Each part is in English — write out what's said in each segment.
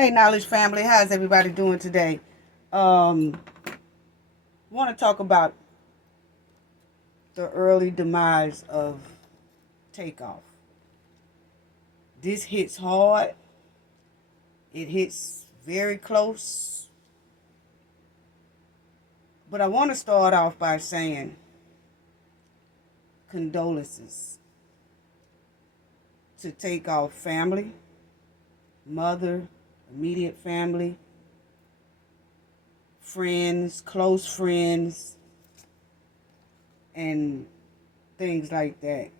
Hey, Knowledge family, how's everybody doing today? Want to talk about the early demise of Takeoff. This hits hard. It hits very close. But I want to start off by saying condolences to Takeoff family, mother, immediate family, friends, close friends, and things like that.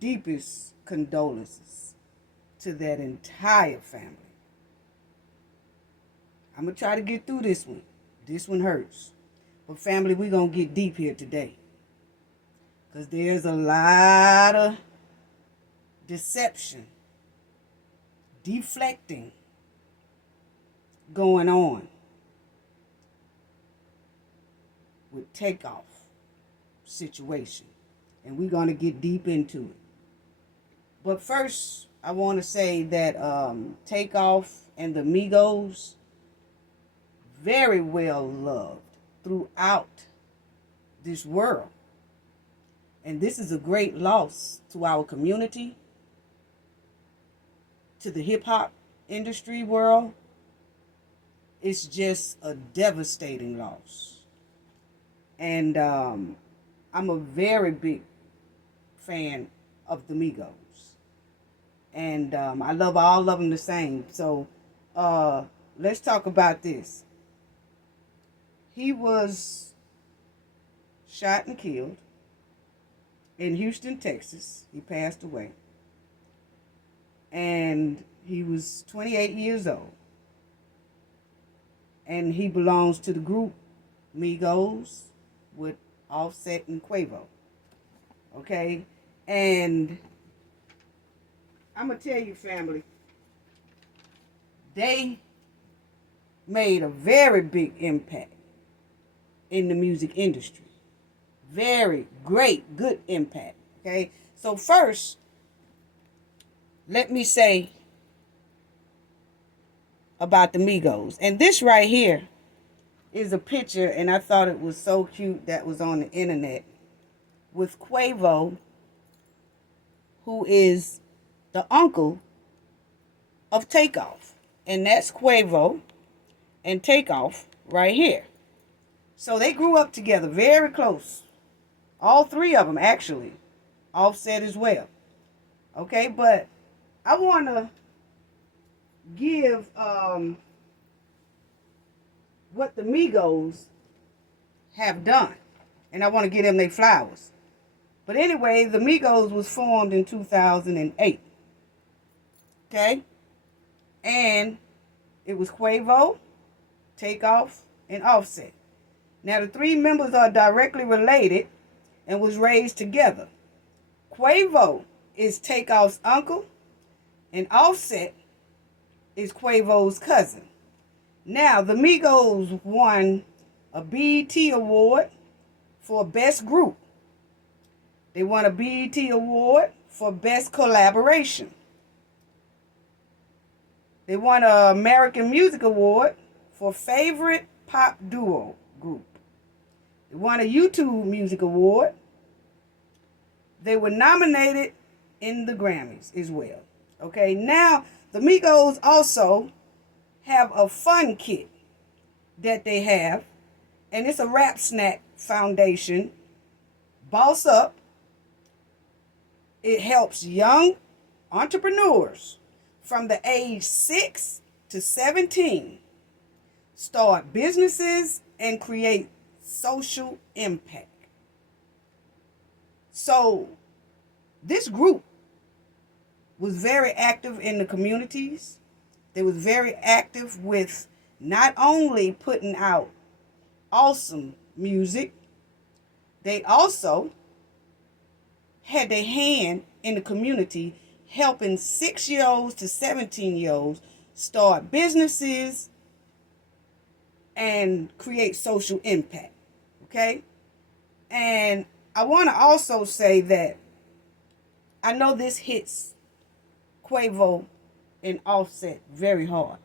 Deepest condolences to that entire family. I'm going to try to get through this one. This one hurts. But family, we're going to get deep here today. Because there's a lot of deception, deflecting going on with Takeoff situation. And we're going to get deep into it. But first, I want to say that Takeoff and the Migos, very well loved throughout this world. And this is a great loss to our community, to the hip-hop industry world. It's just a devastating loss. And I'm a very big fan of the Migos. And I love all of them the same. So let's talk about this. He was shot and killed in Houston, Texas. He passed away. And he was 28 years old. And he belongs to the group Migos with Offset and Quavo. Okay? And I'm going to tell you, family, they made a very big impact in the music industry. Very great, good impact. Okay? So first, let me say about the Migos. And this right here is a picture, and I thought it was so cute that was on the internet, with Quavo, who is the uncle of Takeoff. And that's Quavo and Takeoff right here. So they grew up together, very close. All three of them, actually. Offset as well. Okay, but I want to give what the Migos have done. And I want to give them their flowers. But anyway, the Migos was formed in 2008. Okay? And it was Quavo, Takeoff, and Offset. Now, the three members are directly related and was raised together. Quavo is Takeoff's uncle, and Offset is Quavo's cousin. Now, the Migos won a BET Award for Best Group. They won a BET Award for Best Collaboration. They won an American Music Award for Favorite Pop Duo Group. They won a YouTube Music Award. They were nominated in the Grammys as well. Okay, now the Migos also have a fun kit that they have, and it's a Rap Snack Foundation. Boss Up. It helps young entrepreneurs from the age 6 to 17 start businesses and create social impact. So this group was very active in the communities. They was very active with not only putting out awesome music, they also had their hand in the community helping 6-year-olds to 17-year-olds start businesses and create social impact. Okay? And I want to also say that I know this hits Quavo and Offset very hard.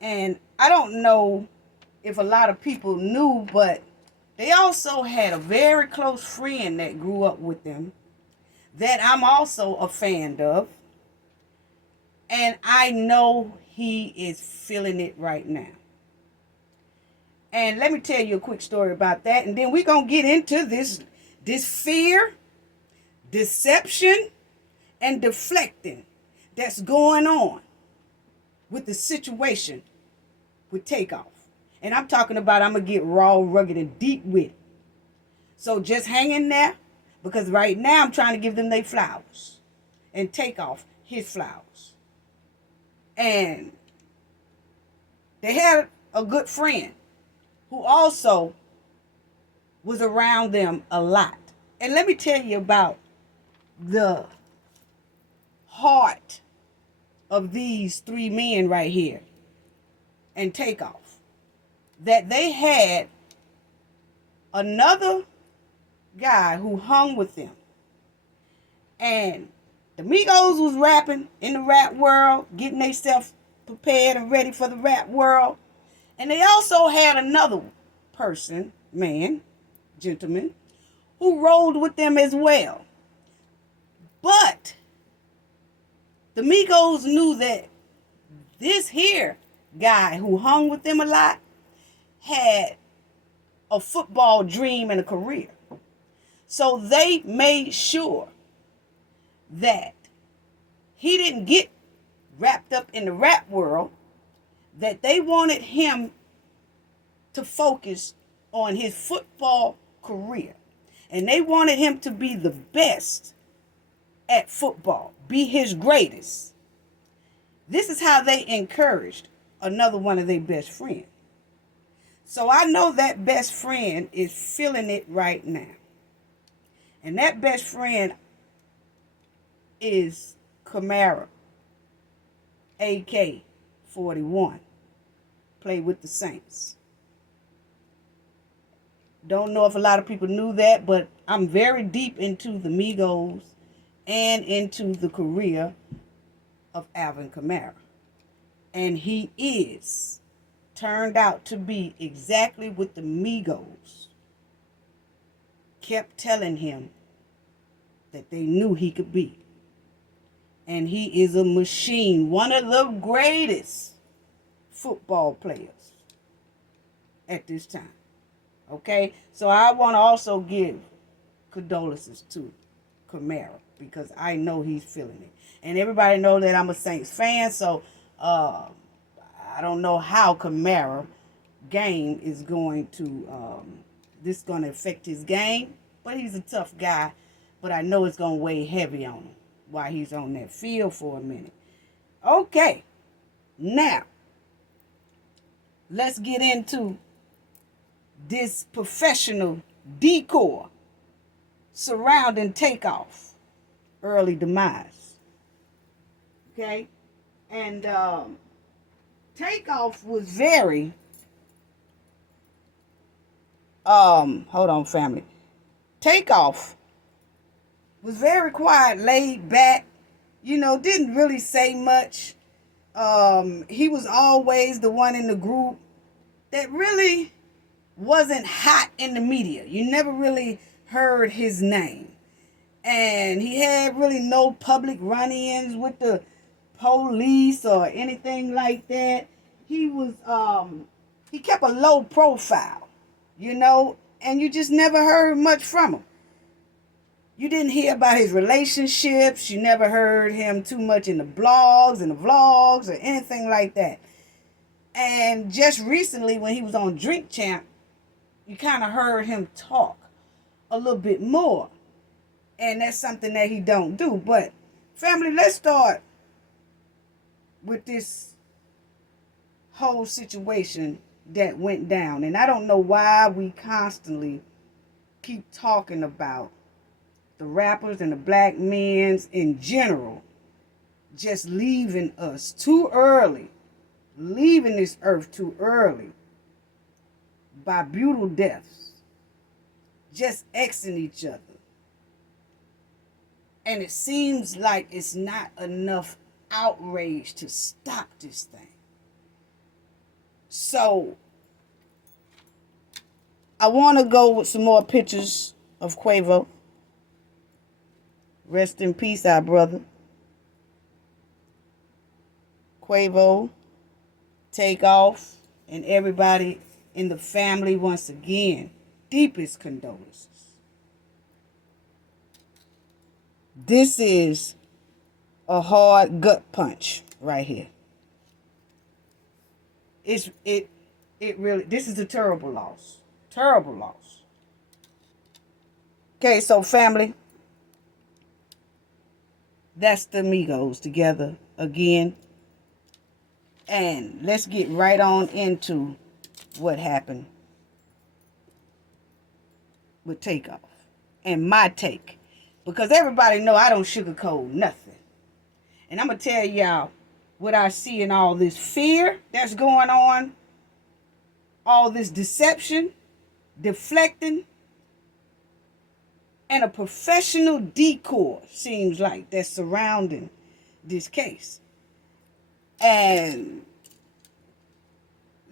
And I don't know if a lot of people knew, but they also had a very close friend that grew up with them that I'm also a fan of. And I know he is feeling it right now. And let me tell you a quick story about that. And then we're going to get into this fear, deception, and deflecting that's going on with the situation with Takeoff. And I'm talking about I'm going to get raw, rugged, and deep with it. So just hang in there, because right now I'm trying to give them their flowers and Takeoff his flowers. And they had a good friend who also was around them a lot. And let me tell you about the heart of these three men right here and Takeoff. That they had another guy who hung with them. And the Migos was rapping in the rap world, getting themselves prepared and ready for the rap world. And they also had another person, man, gentleman, who rolled with them as well. But the Migos knew that this here guy who hung with them a lot had a football dream and a career. So they made sure that he didn't get wrapped up in the rap world, that they wanted him to focus on his football career. And they wanted him to be the best at football, be his greatest. This is how they encouraged another one of their best friends. So I know that best friend is feeling it right now. And that best friend is Camara, AK-41. Played with the Saints. Don't know if a lot of people knew that, but I'm very deep into the Migos and into the career of Alvin Kamara. And he is turned out to be exactly what the Migos kept telling him that they knew he could be. And he is a machine, one of the greatest football players at this time. Okay? So I want to also give condolences to Camara, because I know he's feeling it. And everybody knows that I'm a Saints fan, so I don't know how Camara game is going to, this is going to affect his game, but he's a tough guy, but I know it's going to weigh heavy on him while he's on that field for a minute. Okay, now, let's get into this professional decor surrounding Takeoff early demise. Okay, and Takeoff was very hold on, family. Takeoff was very quiet, laid back, didn't really say much. He was always the one in the group that really wasn't hot in the media. You never really heard his name. And he had really no public run-ins with the police or anything like that. He was, he kept a low profile, and you just never heard much from him. You didn't hear about his relationships. You never heard him too much in the blogs and the vlogs or anything like that. And just recently when he was on Drink Champ, you kind of heard him talk a little bit more. And that's something that he don't do. But family, let's start with this whole situation that went down. And I don't know why we constantly keep talking about the rappers and the black men in general just leaving us too early, leaving this earth too early by brutal deaths, just Xing each other. And it seems like it's not enough outraged to stop this thing. So I want to go with some more pictures of Quavo. Rest in peace, our brother. Quavo, Takeoff, and everybody in the family once again. Deepest condolences. This is a hard gut punch right here. It really, this is a terrible loss. Terrible loss. Okay, so family, that's the Migos together again. And let's get right on into what happened with Takeoff and my take. Because everybody know I don't sugarcoat nothing. And I'm going to tell y'all what I see in all this fear that's going on. All this deception, deflecting, and a professional decor, seems like, that's surrounding this case. And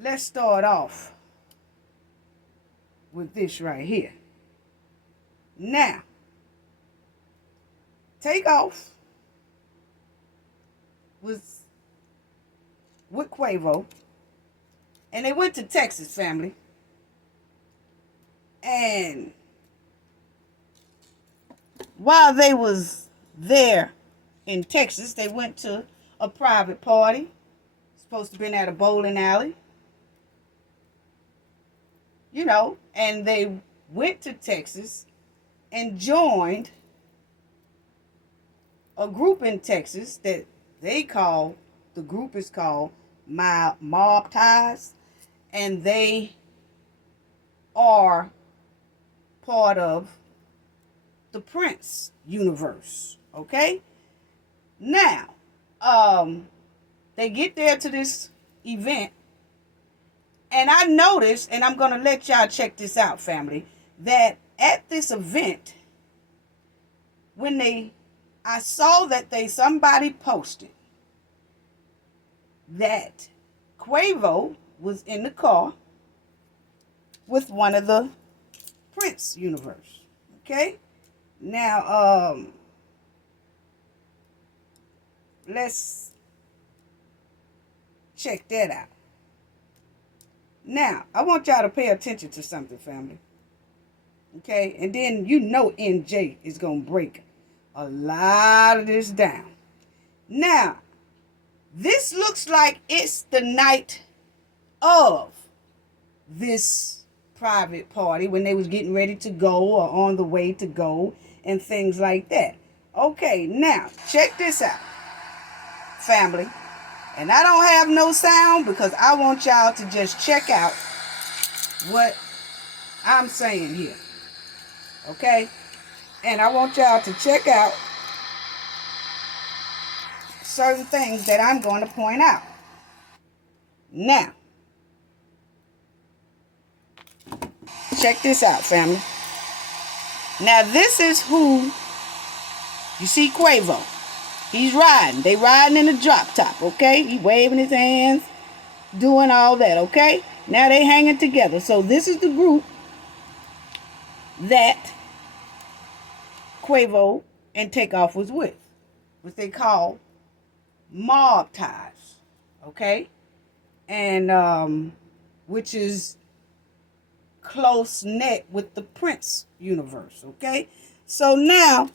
let's start off with this right here. Now, Takeoff was with Quavo, and they went to Texas, family. And while they was there in Texas, they went to a private party. Supposed to have been at a bowling alley. You know, and they went to Texas and joined a group in Texas that they call, the group is called Mob Ties, and they are part of the Prince universe, okay? Now, they get there to this event, and I noticed, and I'm going to let y'all check this out, family, that at this event, when I saw that somebody posted that Quavo was in the car with one of the Prince universe. Okay? Now, let's check that out. Now, I want y'all to pay attention to something, family. Okay? And then you know NJ is going to break a lot of this down. Now, this looks like it's the night of this private party when they was getting ready to go or on the way to go and things like that. Okay, now, check this out, family. And I don't have no sound because I want y'all to just check out what I'm saying here. Okay? And I want y'all to check out certain things that I'm going to point out. Now, check this out, family. Now, this is who you see Quavo. He's riding. They riding in a drop top, okay? He waving his hands, doing all that, okay? Now they hanging together. So this is the group that Quavo and Takeoff was with, what they call Mob Ties, okay? And which is close knit with the Prince universe, okay? So now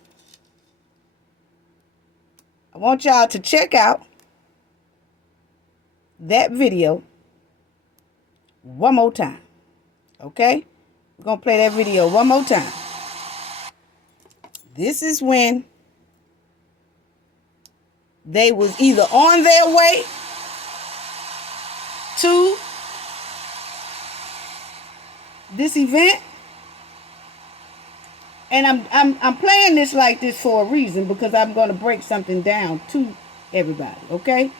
I want y'all to check out that video one more time, okay? We're gonna play that video one more time. This is when they was either on their way to this event, and I'm playing this like this for a reason, because I'm going to break something down to everybody, okay?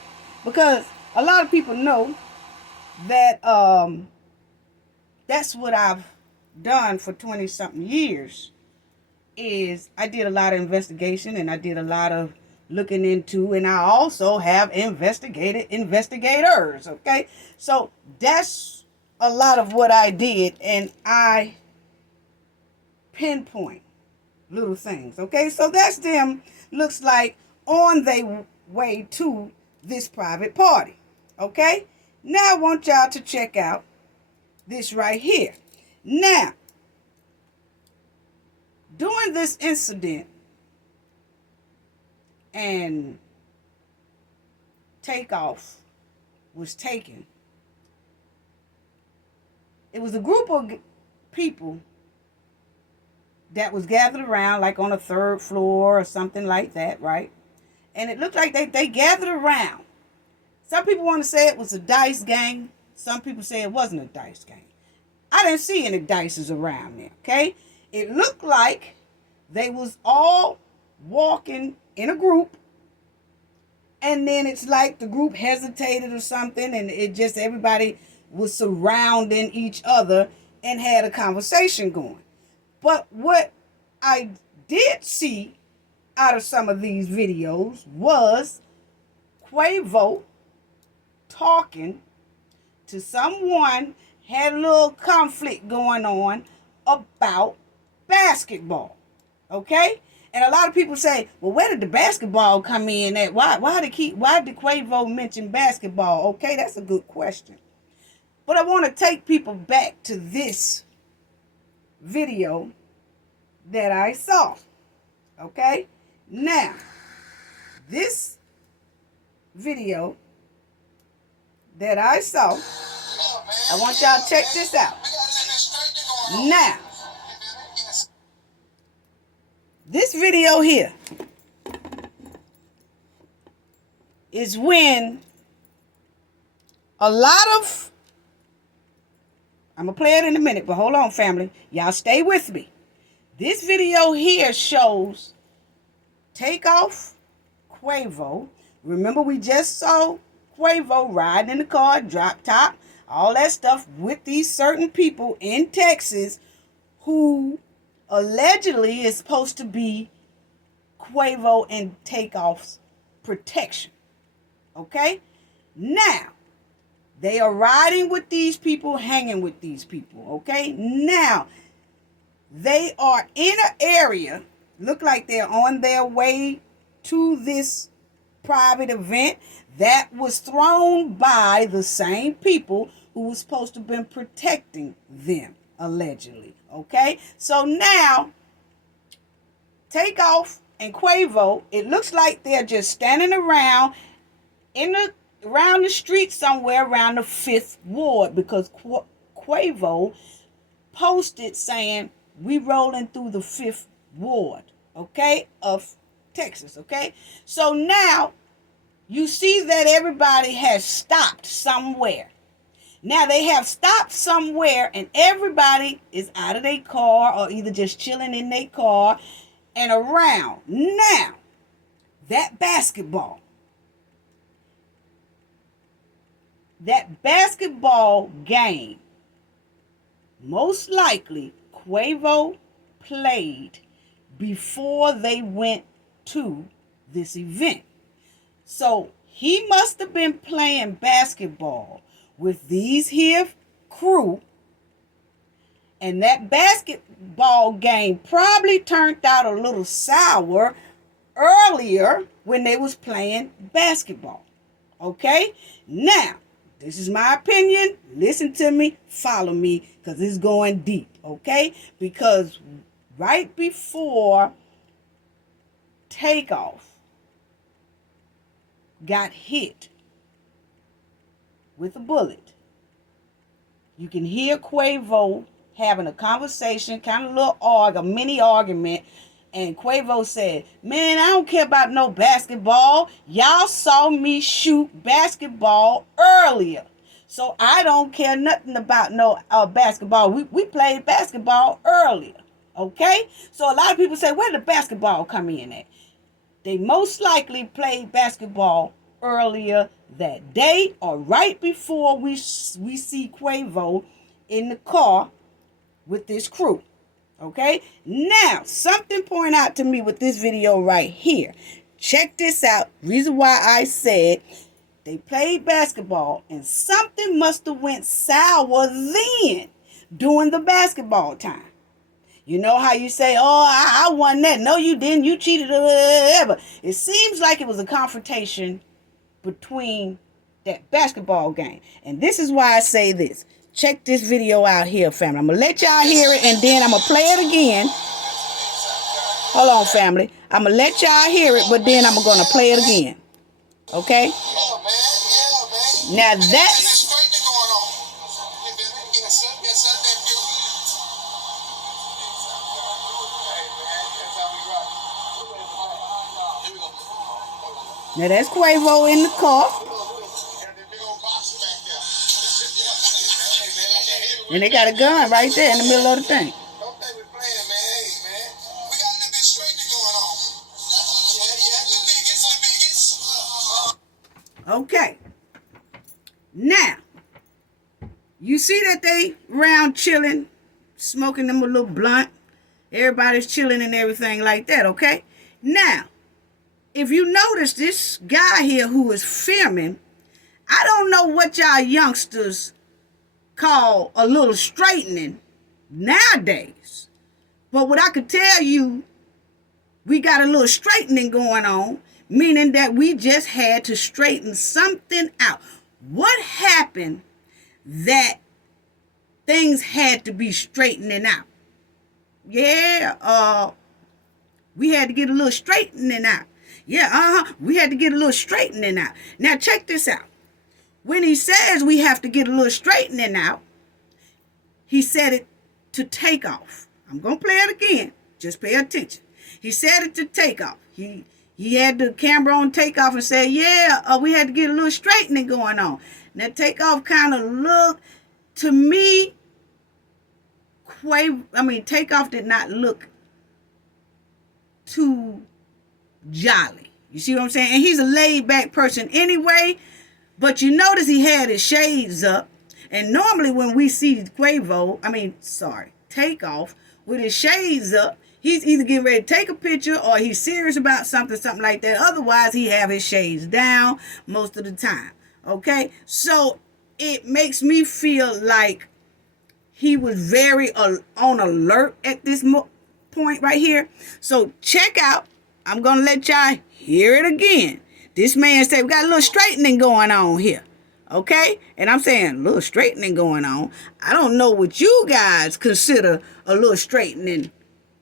Because a lot of people know that that's what I've done for 20-something years, is I did a lot of investigation and I did a lot of looking into, and I also have investigated investigators. Okay, so that's a lot of what I did, and I pinpoint little things. Okay, so that's them. Looks like on their way to this private party. Okay, now I want y'all to check out this right here. Now, during this incident and Takeoff was taken, it was a group of people that was gathered around, like on a third floor or something like that, right? And it looked like they gathered around. Some people want to say it was a dice game. Some people say it wasn't a dice game. I didn't see any dices around there, okay? It looked like they was all walking in a group, and then it's like the group hesitated or something, and it just, everybody was surrounding each other and had a conversation going. But what I did see out of some of these videos was Quavo talking to someone, had a little conflict going on about basketball. Okay? And a lot of people say, well, where did the basketball come in at? Why did Quavo mention basketball? Okay, that's a good question. But I want to take people back to this video that I saw. Okay? Now, this video that I saw, I want y'all to check this out. Now, this video here is when a lot of, I'm going to play it in a minute, but hold on, family. Y'all stay with me. This video here shows Takeoff, Quavo. Remember, we just saw Quavo riding in the car, drop top, all that stuff with these certain people in Texas who allegedly is supposed to be Quavo and Takeoff's protection. Okay? Now, they are riding with these people, hanging with these people. Okay? Now, they are in an area, look like they're on their way to this private event that was thrown by the same people who was supposed to have been protecting them, allegedly. Okay? So now, Takeoff and Quavo, it looks like they're just standing around around the street somewhere around the 5th Ward, because Quavo posted saying, we rolling through the 5th Ward, okay, of Texas, okay? So now, you see that everybody has stopped somewhere. Now, they have stopped somewhere, and everybody is out of their car or either just chilling in their car and around. Now, that basketball game, most likely Quavo played before they went to this event. So he must have been playing basketball with these here crew, and that basketball game probably turned out a little sour earlier when they was playing basketball. Okay? Now, this is my opinion. Listen to me, follow me, because it's going deep. Okay? Because right before Takeoff got hit with a bullet, you can hear Quavo having a conversation, kind of a mini argument, and Quavo said, man, I don't care about no basketball. Y'all saw me shoot basketball earlier, so I don't care nothing about no basketball. We played basketball earlier, okay? So a lot of people say, where did the basketball come in at? They most likely played basketball earlier that day or right before we see Quavo in the car with this crew. Okay? Now, something point out to me with this video right here. check this out. Reason why I said they played basketball and something must have went sour then during the basketball time. You know how you say, oh, I won that. No, you didn't. You cheated. Whatever. It seems like it was a confrontation between that basketball game. And this is why I say this. Check this video out here, family. I'm going to let y'all hear it, and then I'm going to play it again. Hold on, family. I'm going to let y'all hear it, but then I'm going to play it again. Okay? Now that's... Now that's Quavo in the car. And they got a gun right there in the middle of the thing. Okay. Now, you see that they around chilling, smoking them a little blunt. Everybody's chilling and everything like that, okay? Now, if you notice this guy here who is filming, I don't know what y'all youngsters call a little straightening nowadays. But what I could tell you, we got a little straightening going on, meaning that we just had to straighten something out. What happened that things had to be straightening out? Yeah, we had to get a little straightening out. Yeah, we had to get a little straightening out. Now, check this out. When he says we have to get a little straightening out, he said it to Takeoff. I'm going to play it again. Just pay attention. He said it to Takeoff. He had the camera on Takeoff and said, yeah, we had to get a little straightening going on. Now, Takeoff kind of looked, to me, Takeoff did not look too jolly. You see what I'm saying? And he's a laid-back person anyway, but you notice he had his shades up. And normally when we see Takeoff with his shades up, he's either getting ready to take a picture or he's serious about something like that. Otherwise, he have his shades down most of the time. Okay? So it makes me feel like he was very on alert at this point right here. So check out. I'm going to let y'all hear it again. This man said, we got a little straightening going on here. Okay? And I'm saying, a little straightening going on. I don't know what you guys consider a little straightening,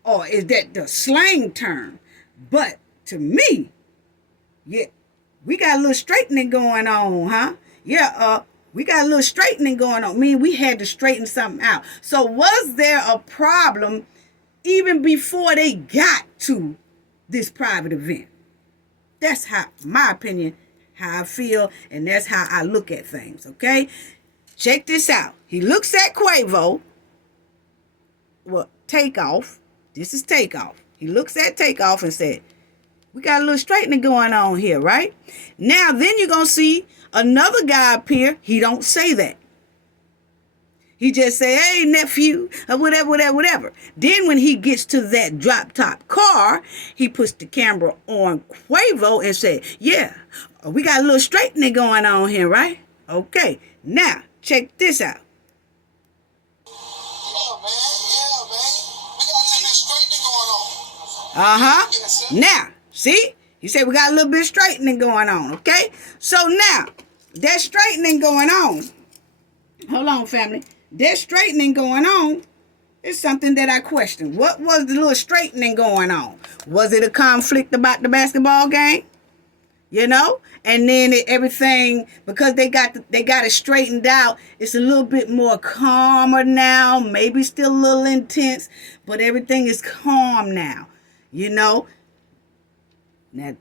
or is that the slang term? But to me, yeah, we got a little straightening going on, huh? Yeah, we got a little straightening going on. I mean, we had to straighten something out. So was there a problem even before they got to this private event? That's how, my opinion, how I feel, and that's how I look at things, okay? Check this out. He looks at Quavo, Takeoff. This is Takeoff. He looks at Takeoff and said, we got a little straightening going on here, right? Now, then you're going to see another guy appear. He don't say that. He just say, hey, nephew, or whatever. Then when he gets to that drop-top car, he puts the camera on Quavo and say, yeah, we got a little straightening going on here, right? Okay, now, check this out. Now, see? He said we got a little bit of straightening going on, okay? So now, that straightening going on, hold on, family. That straightening going on is something that I question. What was the little straightening going on? Was it a conflict about the basketball game? You know? And then everything, because they got it straightened out, it's a little bit more calmer now. Maybe still a little intense, but everything is calm now. You know? Now,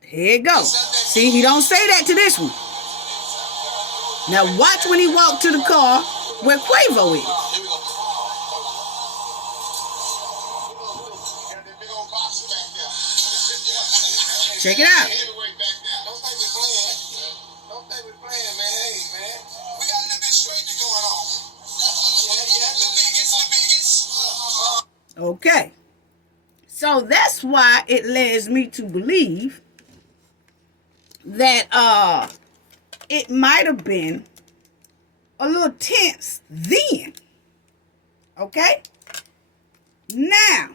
here it goes. See, he don't say that to this one. Now, watch when he walked to the car where Quavo is. Check it out. Okay. So that's why it leads me to believe that it might have been a little tense then. Okay? Now,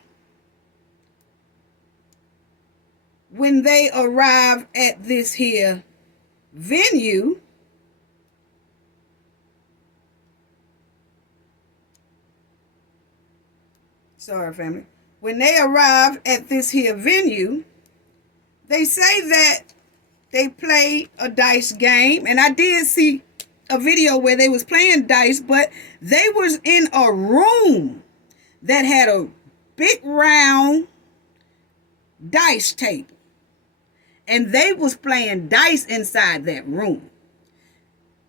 when they arrive at this here venue, sorry family, when they arrive at this here venue, they say that they play a dice game, and I did see a video where they was playing dice, but they was in a room that had a big round dice table, and they was playing dice inside that room.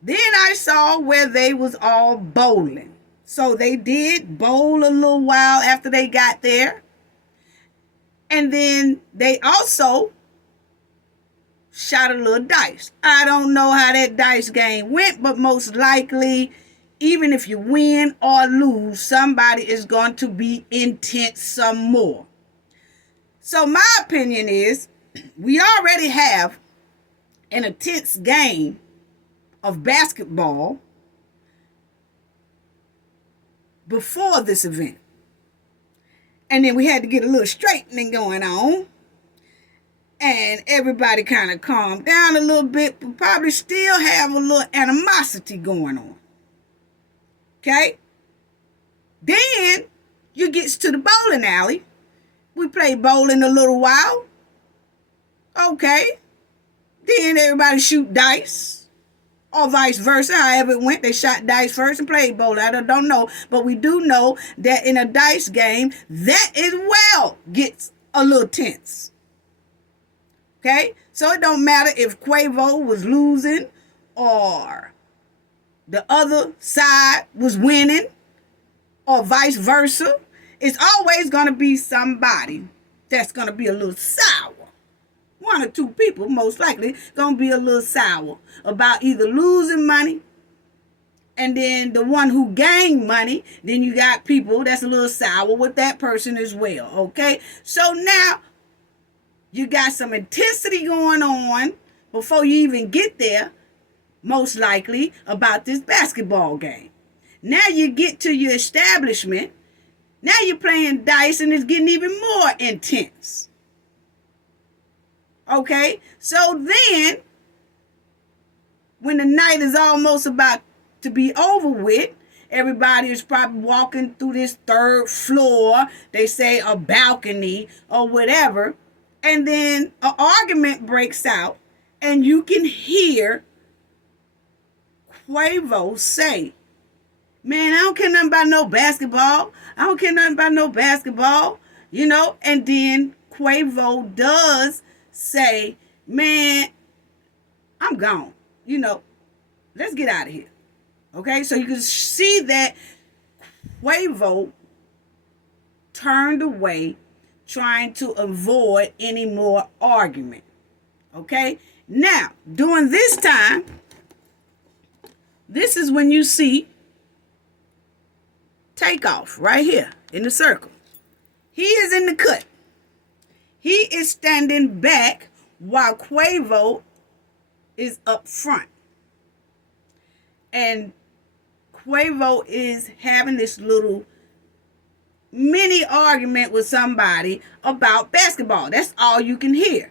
Then I saw where they was all bowling. So they did bowl a little while after they got there. And then they also shot a little dice. I don't know how that dice game went, but most likely, even if you win or lose, somebody is going to be intense some more. So my opinion is, we already have an intense game of basketball before this event. And then we had to get a little straightening going on. And everybody kind of calmed down a little bit, but probably still have a little animosity going on. Okay? Then you get to the bowling alley. We played bowling a little while. Okay. Then everybody shoot dice. Or vice versa, however it went. They shot dice first and played bowling. I don't know. But we do know that in a dice game, that as well gets a little tense. Okay? So it don't matter if Quavo was losing or the other side was winning or vice versa. It's always going to be somebody that's going to be a little sour. One or two people, most likely, going to be a little sour about either losing money, and then the one who gained money, then you got people that's a little sour with that person as well, okay? So now, you got some intensity going on before you even get there, most likely, about this basketball game. Now you get to your establishment, now you're playing dice and it's getting even more intense. Okay, so then, when the night is almost about to be over with, everybody is probably walking through this third floor, they say a balcony or whatever, and then an argument breaks out, and you can hear Quavo say, man, I don't care nothing about no basketball. I don't care nothing about no basketball, you know, and then Quavo does say, man, I'm gone. You know, let's get out of here. Okay, so you can see that Quavo turned away, trying to avoid any more argument. Okay, now, during this time, this is when you see Takeoff right here in the circle. He is in the cut. He is standing back while Quavo is up front. And Quavo is having this little mini argument with somebody about basketball. That's all you can hear.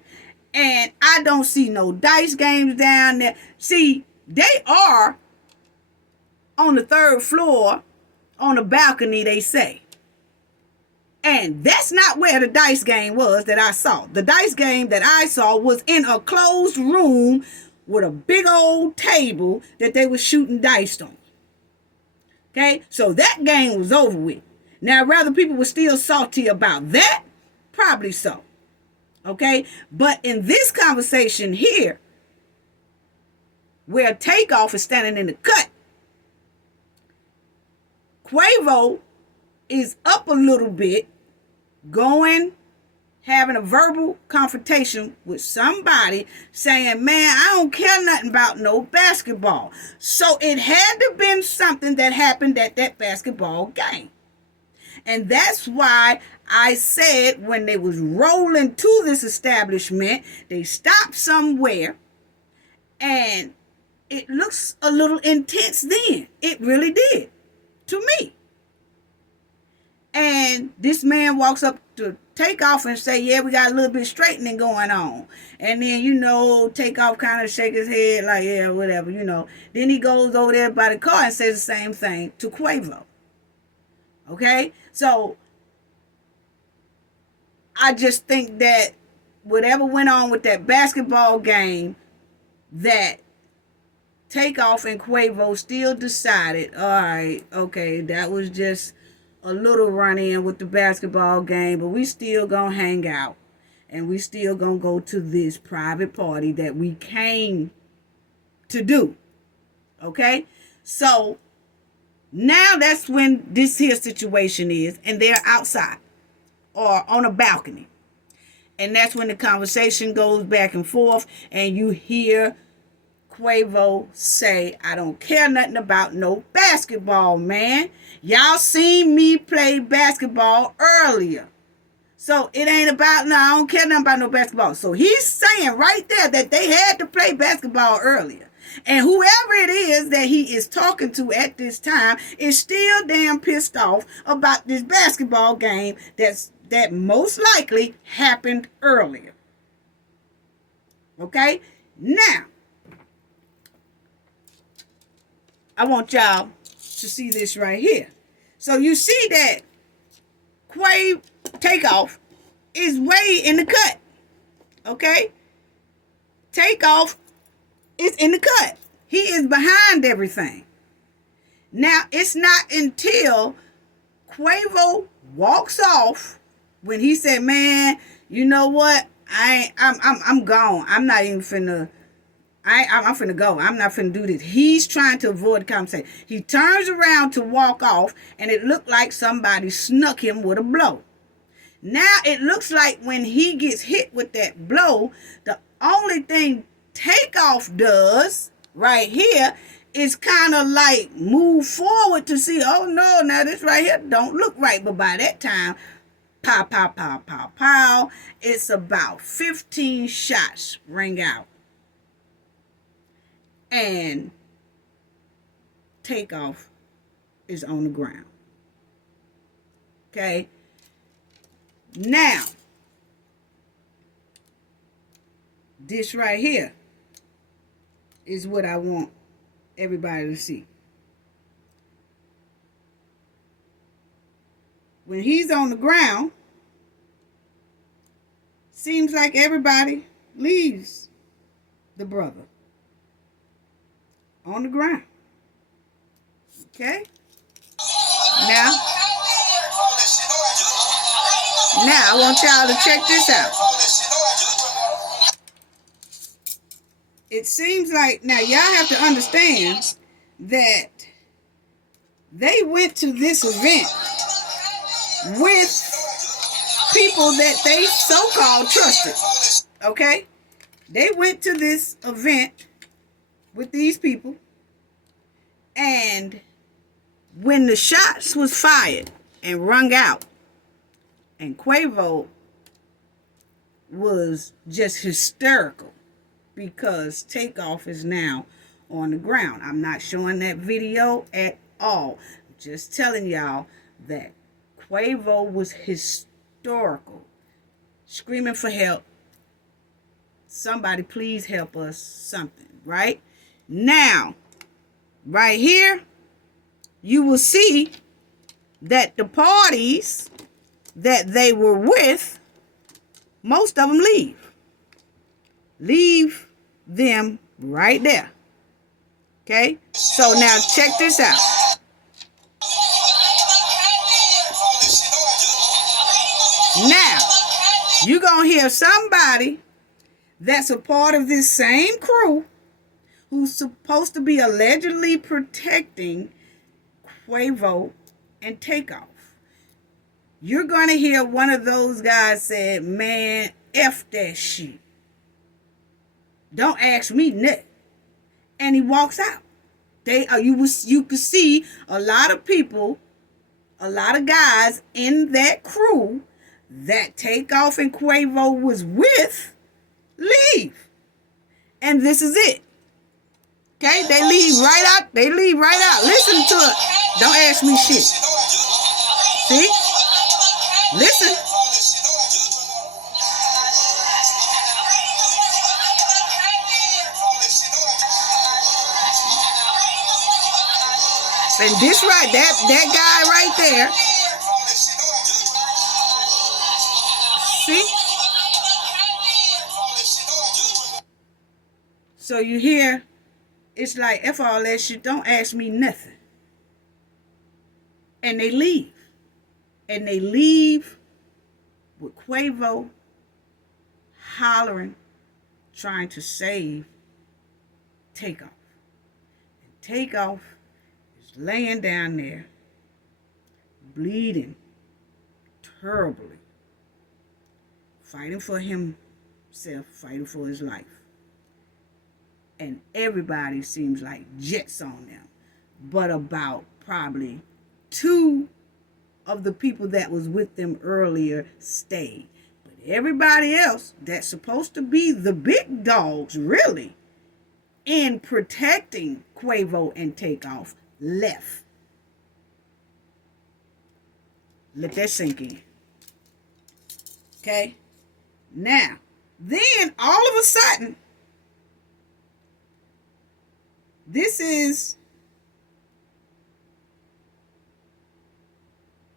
And I don't see no dice games down there. See, they are on the third floor on the balcony, they say. And that's not where the dice game was that I saw. The dice game that I saw was in a closed room with a big old table that they were shooting dice on. Okay, so that game was over with. Now, whether people were still salty about that, probably so. Okay, but in this conversation here, where Takeoff is standing in the cut, Quavo is up a little bit, having a verbal confrontation with somebody, saying, man, I don't care nothing about no basketball. So it had to have been something that happened at that basketball game. And that's why I said when they was rolling to this establishment, they stopped somewhere And it looks a little intense then. It really did to me. And this man walks up to Takeoff and say, yeah, we got a little bit of straightening going on. And then, Takeoff kind of shake his head like, yeah, whatever, Then he goes over there by the car and says the same thing to Quavo. Okay? So, I just think that whatever went on with that basketball game, that Takeoff and Quavo still decided, all right, okay, that was just a little run-in with the basketball game, but we still gonna hang out. And we still gonna go to this private party that we came to do. Okay? So, now that's when this here situation is, and they're outside or on a balcony. And that's when the conversation goes back and forth, and you hear Quavo say, I don't care nothing about no basketball, man. Y'all seen me play basketball earlier. So it ain't about, no, I don't care nothing about no basketball. So he's saying right there that they had to play basketball earlier. And whoever it is that he is talking to at this time is still damn pissed off about this basketball game that most likely happened earlier. Okay? Now, I want y'all to see this right here. So you see that Takeoff is way in the cut. Okay? Takeoff is in the cut. He is behind everything. Now, it's not until Quavo walks off when he said, man, you know what? I'm gone. I'm not even finna... I'm finna go. I'm not finna do this. He's trying to avoid the conversation. He turns around to walk off, and it looked like somebody snuck him with a blow. Now it looks like when he gets hit with that blow, the only thing Takeoff does right here is kind of like move forward to see, oh no, now this right here don't look right. But by that time, pow, pow, pow, pow, pow, it's about 15 shots ring out. And Takeoff is on the ground. Okay? Now, this right here is what I want everybody to see. When he's on the ground, seems like everybody leaves the brother on the ground. Okay? Now I want y'all to check this out. It seems like, now y'all have to understand that they went to this event with people that they so-called trusted. Okay? They went to this event with these people, and when the shots was fired and rung out, and Quavo was just hysterical because Takeoff is now on the ground. I'm not showing that video at all. I'm just telling y'all that Quavo was hysterical, screaming for help. Somebody please help us, something, right? Now, right here, you will see that the parties that they were with, most of them leave. Leave them right there. Okay? So now check this out. Now, you're going to hear somebody that's a part of this same crew who's supposed to be allegedly protecting Quavo and Takeoff. You're going to hear one of those guys say, man, F that shit. Don't ask me nothing. And he walks out. You could see a lot of people, a lot of guys in that crew that Takeoff and Quavo was with leave. And this is it. Okay, they leave right out. They leave right out. Listen to it. Don't ask me shit. See? Listen. And this right, that guy right there. See? So you hear, it's like, F all that shit, don't ask me nothing. And they leave. And they leave with Quavo hollering, trying to save Takeoff. And Takeoff is laying down there, bleeding terribly, fighting for himself, fighting for his life. And everybody seems like jets on them. But about probably 2 of the people that was with them earlier stayed. But everybody else that's supposed to be the big dogs, really, in protecting Quavo and Takeoff, left. Let that sink in. Okay? Now, then all of a sudden, this is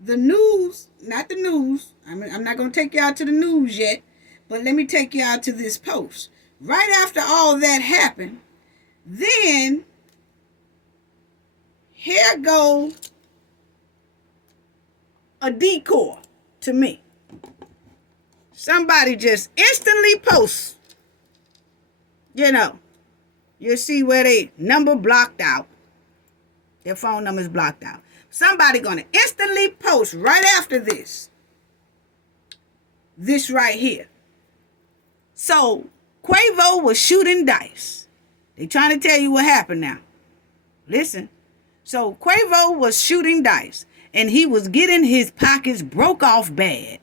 the news, not the news. I'm not going to take y'all to the news yet, but let me take y'all to this post. Right after all that happened, then here go a decoy to me. Somebody just instantly posts, you see where they number blocked out. Their phone number is blocked out. Somebody gonna instantly post right after this right here. So Quavo was shooting dice. They trying to tell you what happened now. Listen. So Quavo was shooting dice and he was getting his pockets broke off bad.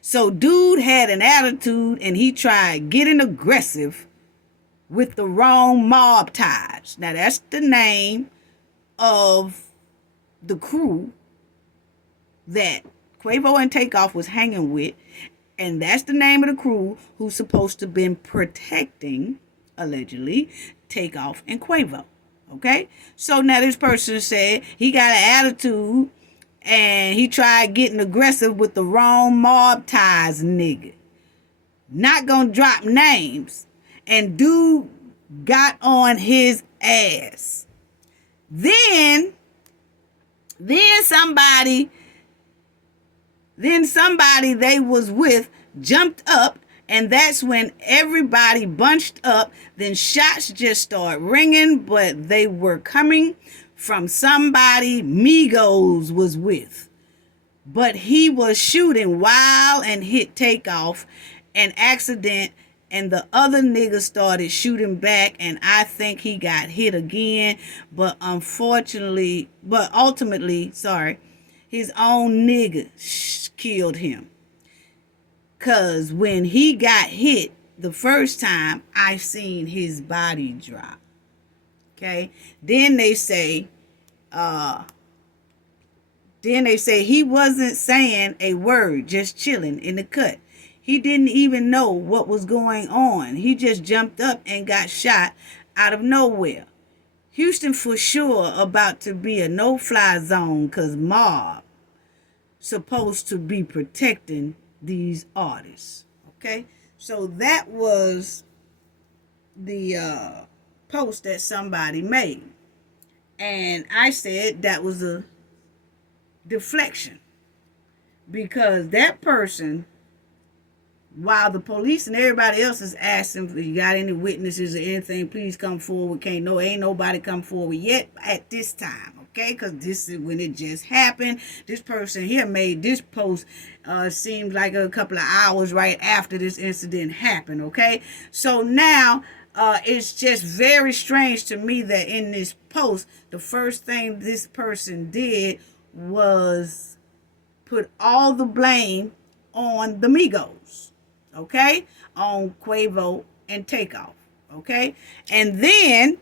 So dude had an attitude and he tried getting aggressive with the wrong mob ties. Now that's the name of the crew that Quavo and Takeoff was hanging with. And that's the name of the crew who's supposed to have been protecting, allegedly, Takeoff and Quavo. Okay? So now this person said he got an attitude and he tried getting aggressive with the wrong mob ties nigga. Not gonna drop names. And dude got on his ass. Then somebody they was with jumped up, and that's when everybody bunched up. Then shots just started ringing, but they were coming from somebody Migos was with. But he was shooting wild and hit Takeoff, an accident, and the other nigga started shooting back, and I think he got hit again, but ultimately, his own nigga killed him. Cause when he got hit the first time, I seen his body drop. Okay? Then they say he wasn't saying a word, just chilling in the cut. He didn't even know what was going on. He just jumped up and got shot out of nowhere. Houston for sure about to be a no-fly zone because mob supposed to be protecting these artists. Okay? So that was the post that somebody made. And I said that was a deflection. Because that person, while the police and everybody else is asking if you got any witnesses or anything, please come forward. Ain't nobody come forward yet at this time, okay? Because this is when it just happened. This person here made this post seemed like a couple of hours right after this incident happened, okay? So now it's just very strange to me that in this post, the first thing this person did was put all the blame on the Migos. Okay, on Quavo and Takeoff. Okay, and then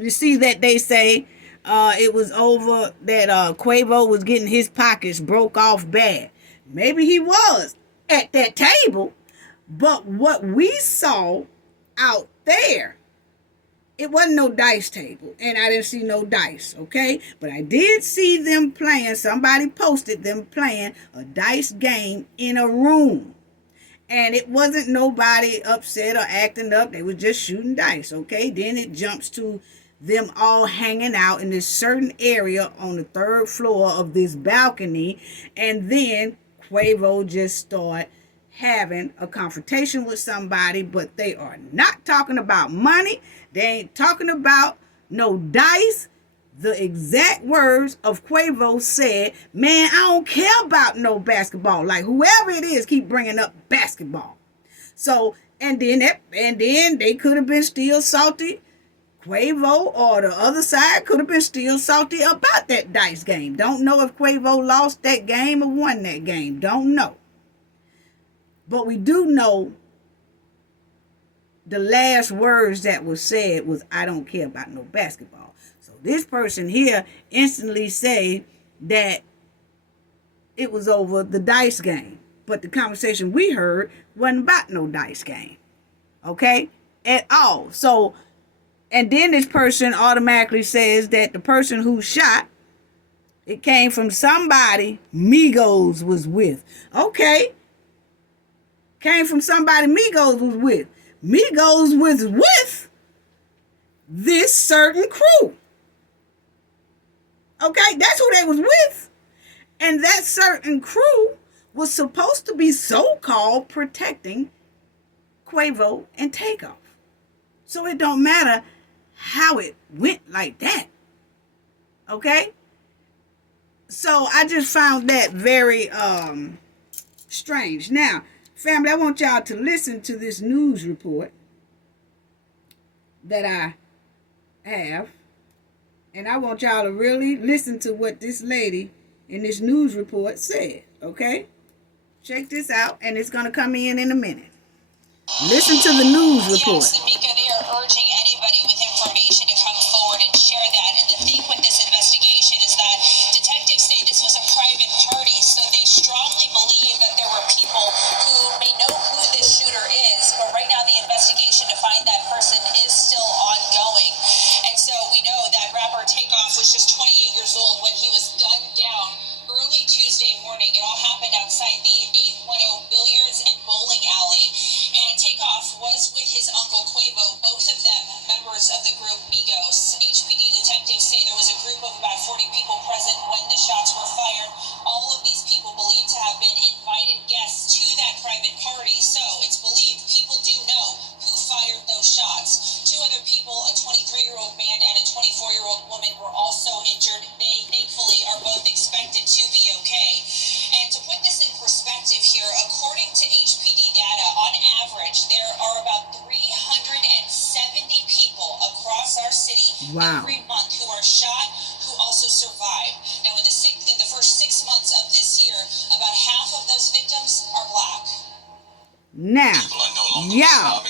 You see that they say it was over that Quavo was getting his pockets broke off bad. Maybe he was at that table, but what we saw out there, it wasn't no dice table, and I didn't see no dice, okay? But I did see them playing, somebody posted them playing a dice game in a room. And it wasn't nobody upset or acting up. They were just shooting dice, okay? Then it jumps to them all hanging out in this certain area on the third floor of this balcony. And then Quavo just started having a confrontation with somebody, but they are not talking about money. They ain't talking about no dice. The exact words of Quavo said, man, I don't care about no basketball. Like, whoever it is, keep bringing up basketball. So, and then they could have been still salty. Quavo or the other side could have been still salty about that dice game. Don't know if Quavo lost that game or won that game. Don't know. But we do know the last words that was said was, I don't care about no basketball. So this person here instantly say that it was over the dice game. But the conversation we heard wasn't about no dice game. Okay? At all. So, and then this person automatically says that the person who shot, it came from somebody Migos was with. Okay. Came from somebody Migos was with. Migos was with this certain crew. Okay, that's who they was with. And that certain crew was supposed to be so-called protecting Quavo and Takeoff. So it don't matter how it went like that. Okay? So I just found that very strange. Now, family, I want y'all to listen to this news report that I have. And I want y'all to really listen to what this lady in this news report said. Okay? Check this out, and it's going to come in a minute. Listen to the news report. Yes, and Mika, they are urging anybody with information to come forward and share that. And the thing with this investigation is that detectives say this was a private party, so they strongly believe that there were people who may know who this shooter is, but right now the investigation to find that person is still ongoing. And so we know that rapper Takeoff was just 28 years old when he was gunned down early Tuesday morning. It all happened outside the 810 Billiards and Bowling Alley. And Takeoff was with his uncle Quavo, both of them members of the group Migos. HPD detectives say there was a group of about 40 people present when the shots were fired. All of these people believed to have been invited guests to that private party. So it's believed people do know who fired those shots. Two other people, a 23-year-old man and a 24-year-old woman, were also injured. They thankfully are both expected to be okay. And to put this in perspective here, according to HPD data, on average, there are about 370 people across our city every month who are shot, who also survive. Now, in the first 6 months of this year, about half of those victims are black. Now, y'all,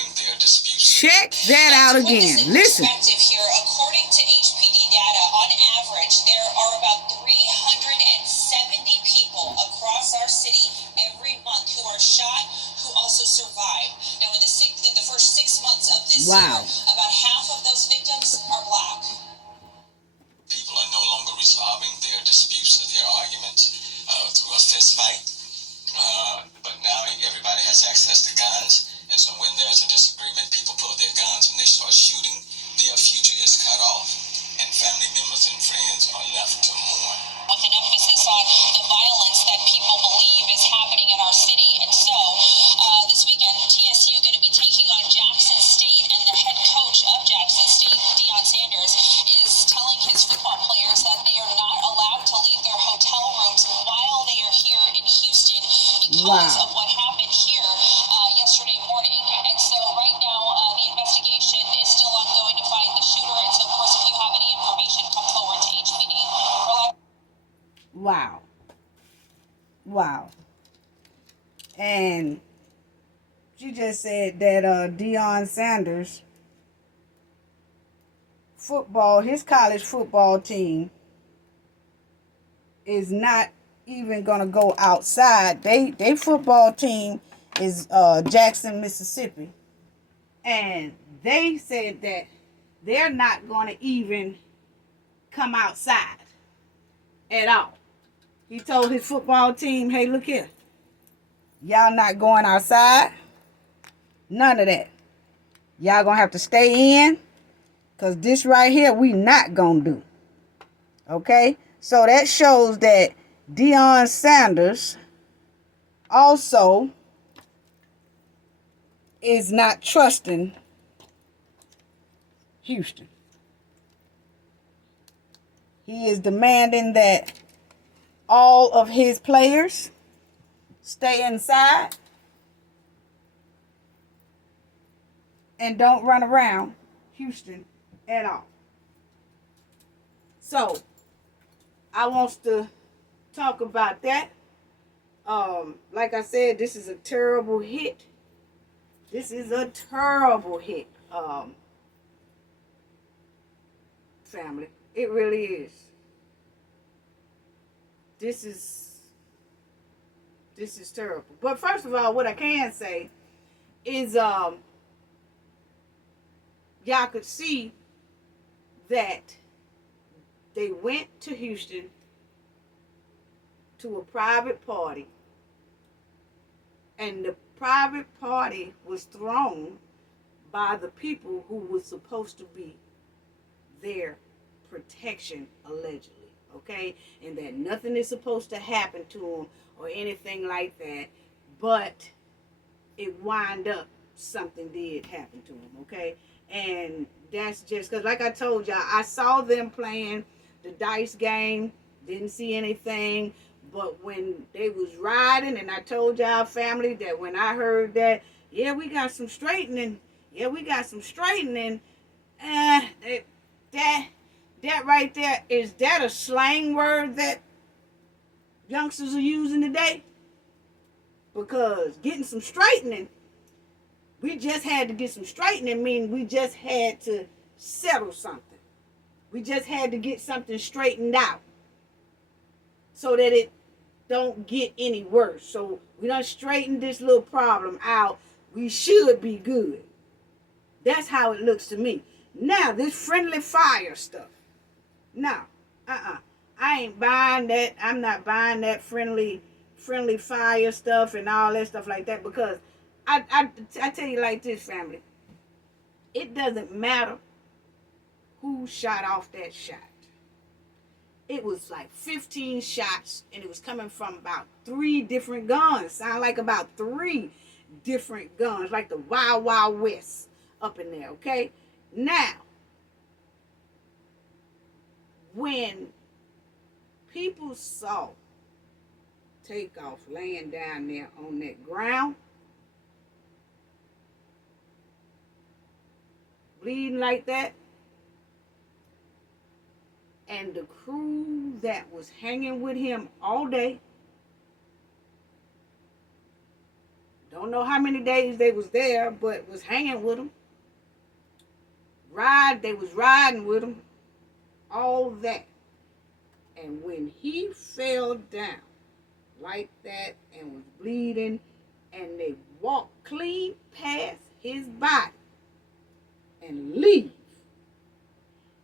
check that out again. Listen. Here, according to HPD data, on average, there are about 370 people across our city every month who are shot, who also survive. Now, in the first 6 months of this year, about half of those victims are black. People are no longer resolving their disputes or their arguments through a fist fight. But now everybody has access to guns, and so when there's a disagreement, people pull their guns and they start shooting. Their future is cut off, and family members and friends are left to mourn. With an emphasis on the violence that people believe is happening in our city. And so, this weekend, TSU going to be taking on Jackson State, and the head coach of Jackson State, Deion Sanders, is telling his football players that they are not allowed to leave their hotel rooms while they are here in Houston because of what happened here yesterday morning. And so right now, the investigation is still ongoing to find the shooter. And so, of course, if you have any information, come forward to HPD. Wow. And she just said that Deion Sanders football, his college football team is not even gonna go outside. They football team is Jackson, Mississippi, and they said that they're not gonna even come outside at all. He told his football team, "Hey, look here, y'all not going outside. None of that. Y'all gonna have to stay in, cause this right here we not gonna do." Okay, so that shows that Deion Sanders also is not trusting Houston. He is demanding that all of his players stay inside and don't run around Houston at all. So I want to talk about that. Like I said, this is a terrible hit. This is a terrible hit, family. It really is. This is terrible. But first of all, what I can say is y'all could see that they went to Houston to a private party, and the private party was thrown by the people who was supposed to be their protection, allegedly, okay? And that nothing is supposed to happen to them or anything like that, but it wind up something did happen to them, okay? And that's just because, like I told y'all, I saw them playing the dice game, didn't see anything. But when they was riding, and I told y'all family that when I heard that, yeah, we got some straightening. Yeah, we got some straightening. That right there, is that a slang word that youngsters are using today? Because getting some straightening, we just had to get some straightening, meaning we just had to settle something. We just had to get something straightened out so that it don't get any worse. So we done straightened this little problem out. We should be good. That's how it looks to me. Now, this friendly fire stuff. No. I ain't buying that. I'm not buying that friendly fire stuff and all that stuff like that, because I tell you like this, family. It doesn't matter who shot off that shot. It was like 15 shots, and it was coming from about 3 different guns. Sound like about 3 different guns, like the Wild Wild West up in there, okay? Now, when people saw Takeoff laying down there on that ground, bleeding like that, and the crew that was hanging with him all day, don't know how many days they was there, but was hanging with him. They was riding with him, all that. And when he fell down like that and was bleeding, and they walked clean past his body and leave,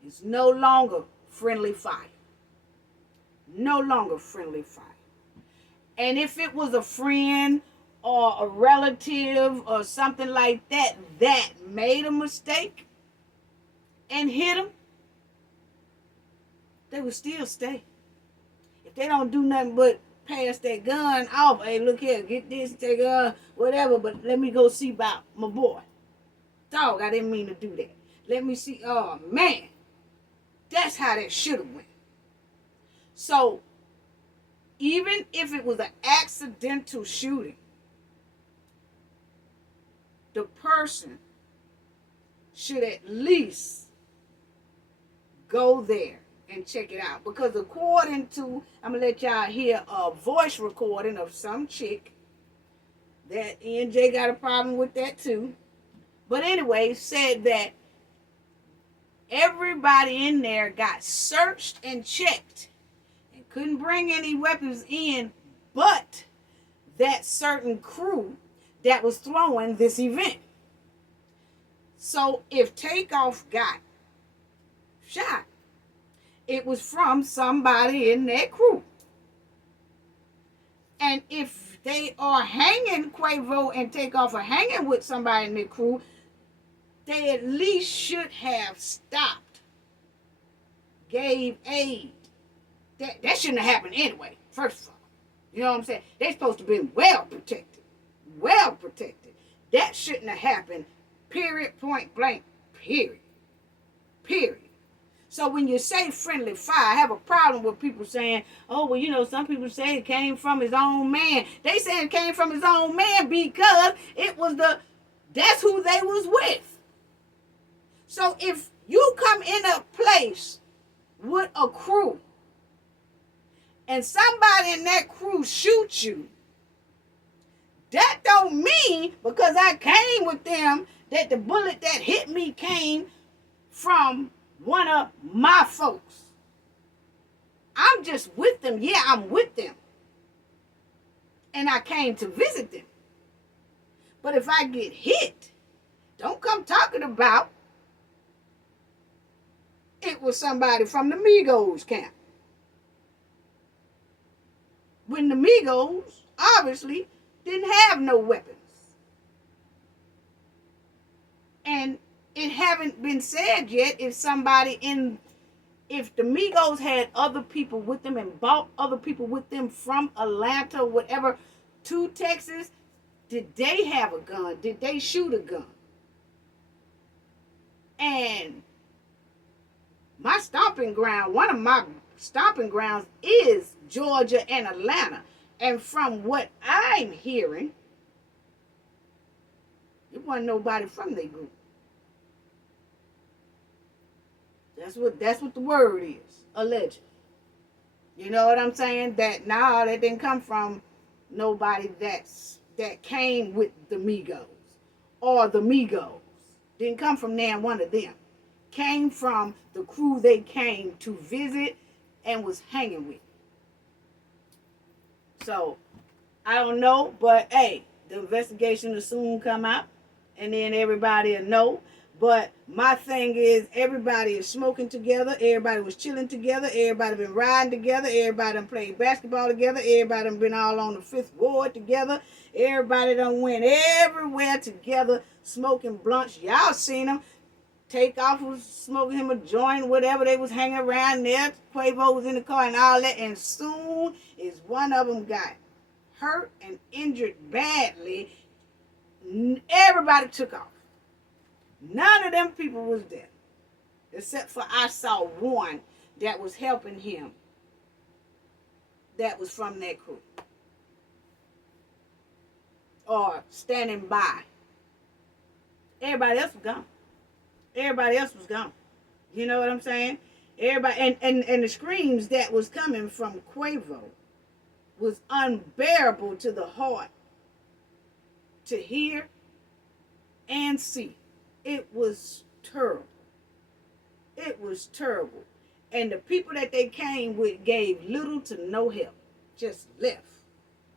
it's no longer friendly fire. No longer friendly fire. And if it was a friend or a relative or something like that that made a mistake and hit him, they would still stay. If they don't do nothing but pass that gun off, hey, look here, get this, take whatever, but let me go see about my boy. Dog, I didn't mean to do that. Let me see. Oh, man. That's how that should have went. So, even if it was an accidental shooting, the person should at least go there and check it out. Because according to, I'm going to let y'all hear a voice recording of some chick, that ENJ got a problem with that too. But anyway, said that everybody in there got searched and checked and couldn't bring any weapons in but that certain crew that was throwing this event. So if Takeoff got shot, it was from somebody in that crew. And if they are hanging, Quavo and Takeoff are hanging with somebody in their crew, they at least should have stopped, gave aid. That shouldn't have happened anyway, first of all. You know what I'm saying? They're supposed to be well protected. Well protected. That shouldn't have happened, period, point blank, period. Period. So when you say friendly fire, I have a problem with people saying, oh, well, you know, some people say it came from his own man. They say it came from his own man because it was that's who they was with. So if you come in a place with a crew and somebody in that crew shoots you, that don't mean because I came with them that the bullet that hit me came from one of my folks. I'm just with them. Yeah, I'm with them. And I came to visit them. But if I get hit, don't come talking about it was somebody from the Migos camp. When the Migos obviously didn't have no weapons. And it haven't been said yet if the Migos had other people with them and bought other people with them from Atlanta, whatever, to Texas, did they have a gun? Did they shoot a gun? And my stomping ground, one of my stomping grounds is Georgia and Atlanta. And from what I'm hearing, it wasn't nobody from their group. That's what the word is, allegedly. You know what I'm saying? That didn't come from nobody that came with the Migos or the Migos. Didn't come from one of them. Came from the crew they came to visit and was hanging with. So, I don't know, but hey, the investigation will soon come out and then everybody will know. But my thing is, everybody is smoking together. Everybody was chilling together. Everybody been riding together. Everybody done played basketball together. Everybody done been all on the 5th ward together. Everybody done went everywhere together smoking blunts. Y'all seen them. Takeoff was smoking him a joint, whatever. They was hanging around there. Quavo was in the car and all that. And soon as one of them got hurt and injured badly, everybody took off. None of them people was there. Except for I saw one that was helping him. That was from that crew. Or standing by. Everybody else was gone. Everybody else was gone. You know what I'm saying? Everybody and the screams that was coming from Quavo was unbearable to the heart to hear and see. It was terrible. It was terrible. And the people that they came with gave little to no help. Just left.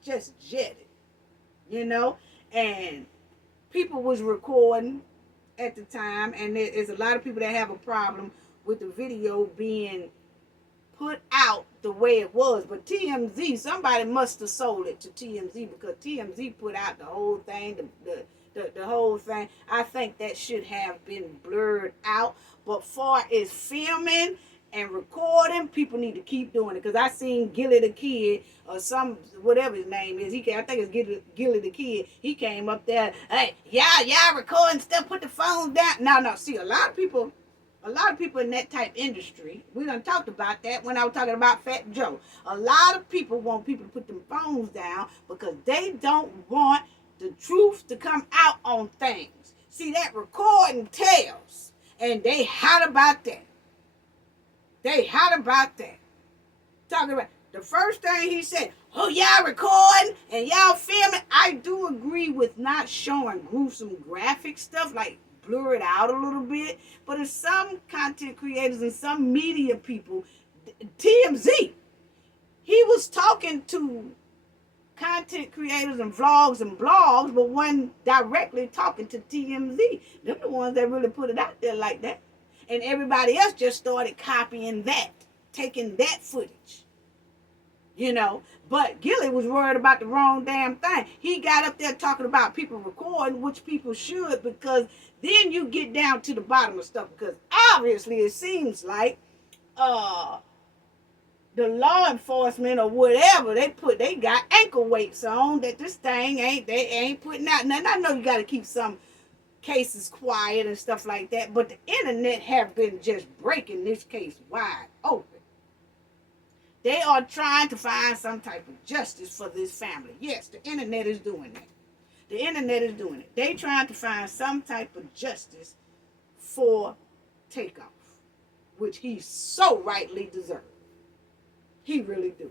Just jetted. You know? And people was recording at the time. And there's a lot of people that have a problem with the video being put out the way it was. But TMZ, somebody must have sold it to TMZ because TMZ put out the whole thing, the whole thing. I think that should have been blurred out. But far as filming and recording, people need to keep doing it. Because I seen Gilly the Kid, or whatever his name is. I think it's Gilly the Kid. He came up there, hey, y'all recording stuff, put the phone down. No, see, a lot of people in that type industry, we done talked about that when I was talking about Fat Joe. A lot of people want people to put them phones down because they don't want the truth to come out on things. See, that recording tells, and they hot about that. They hot about that. Talking about the first thing he said, oh, y'all recording and y'all filming. I do agree with not showing gruesome graphic stuff like blur it out a little bit. But in some content creators and some media people, TMZ, he was talking to content creators and vlogs and blogs, but wasn't directly talking to TMZ. They're the ones that really put it out there like that. And everybody else just started copying that, taking that footage. You know, but Gilly was worried about the wrong damn thing. He got up there talking about people recording, which people should, because then you get down to the bottom of stuff. Because obviously it seems like the law enforcement or whatever, they got ankle weights on that this thing they ain't putting out nothing. I know you got to keep some cases quiet and stuff like that, but the internet have been just breaking this case wide open. They are trying to find some type of justice for this family. Yes, the internet is doing that. The internet is doing it. They trying to find some type of justice for Takeoff, which he so rightly deserves. He really do.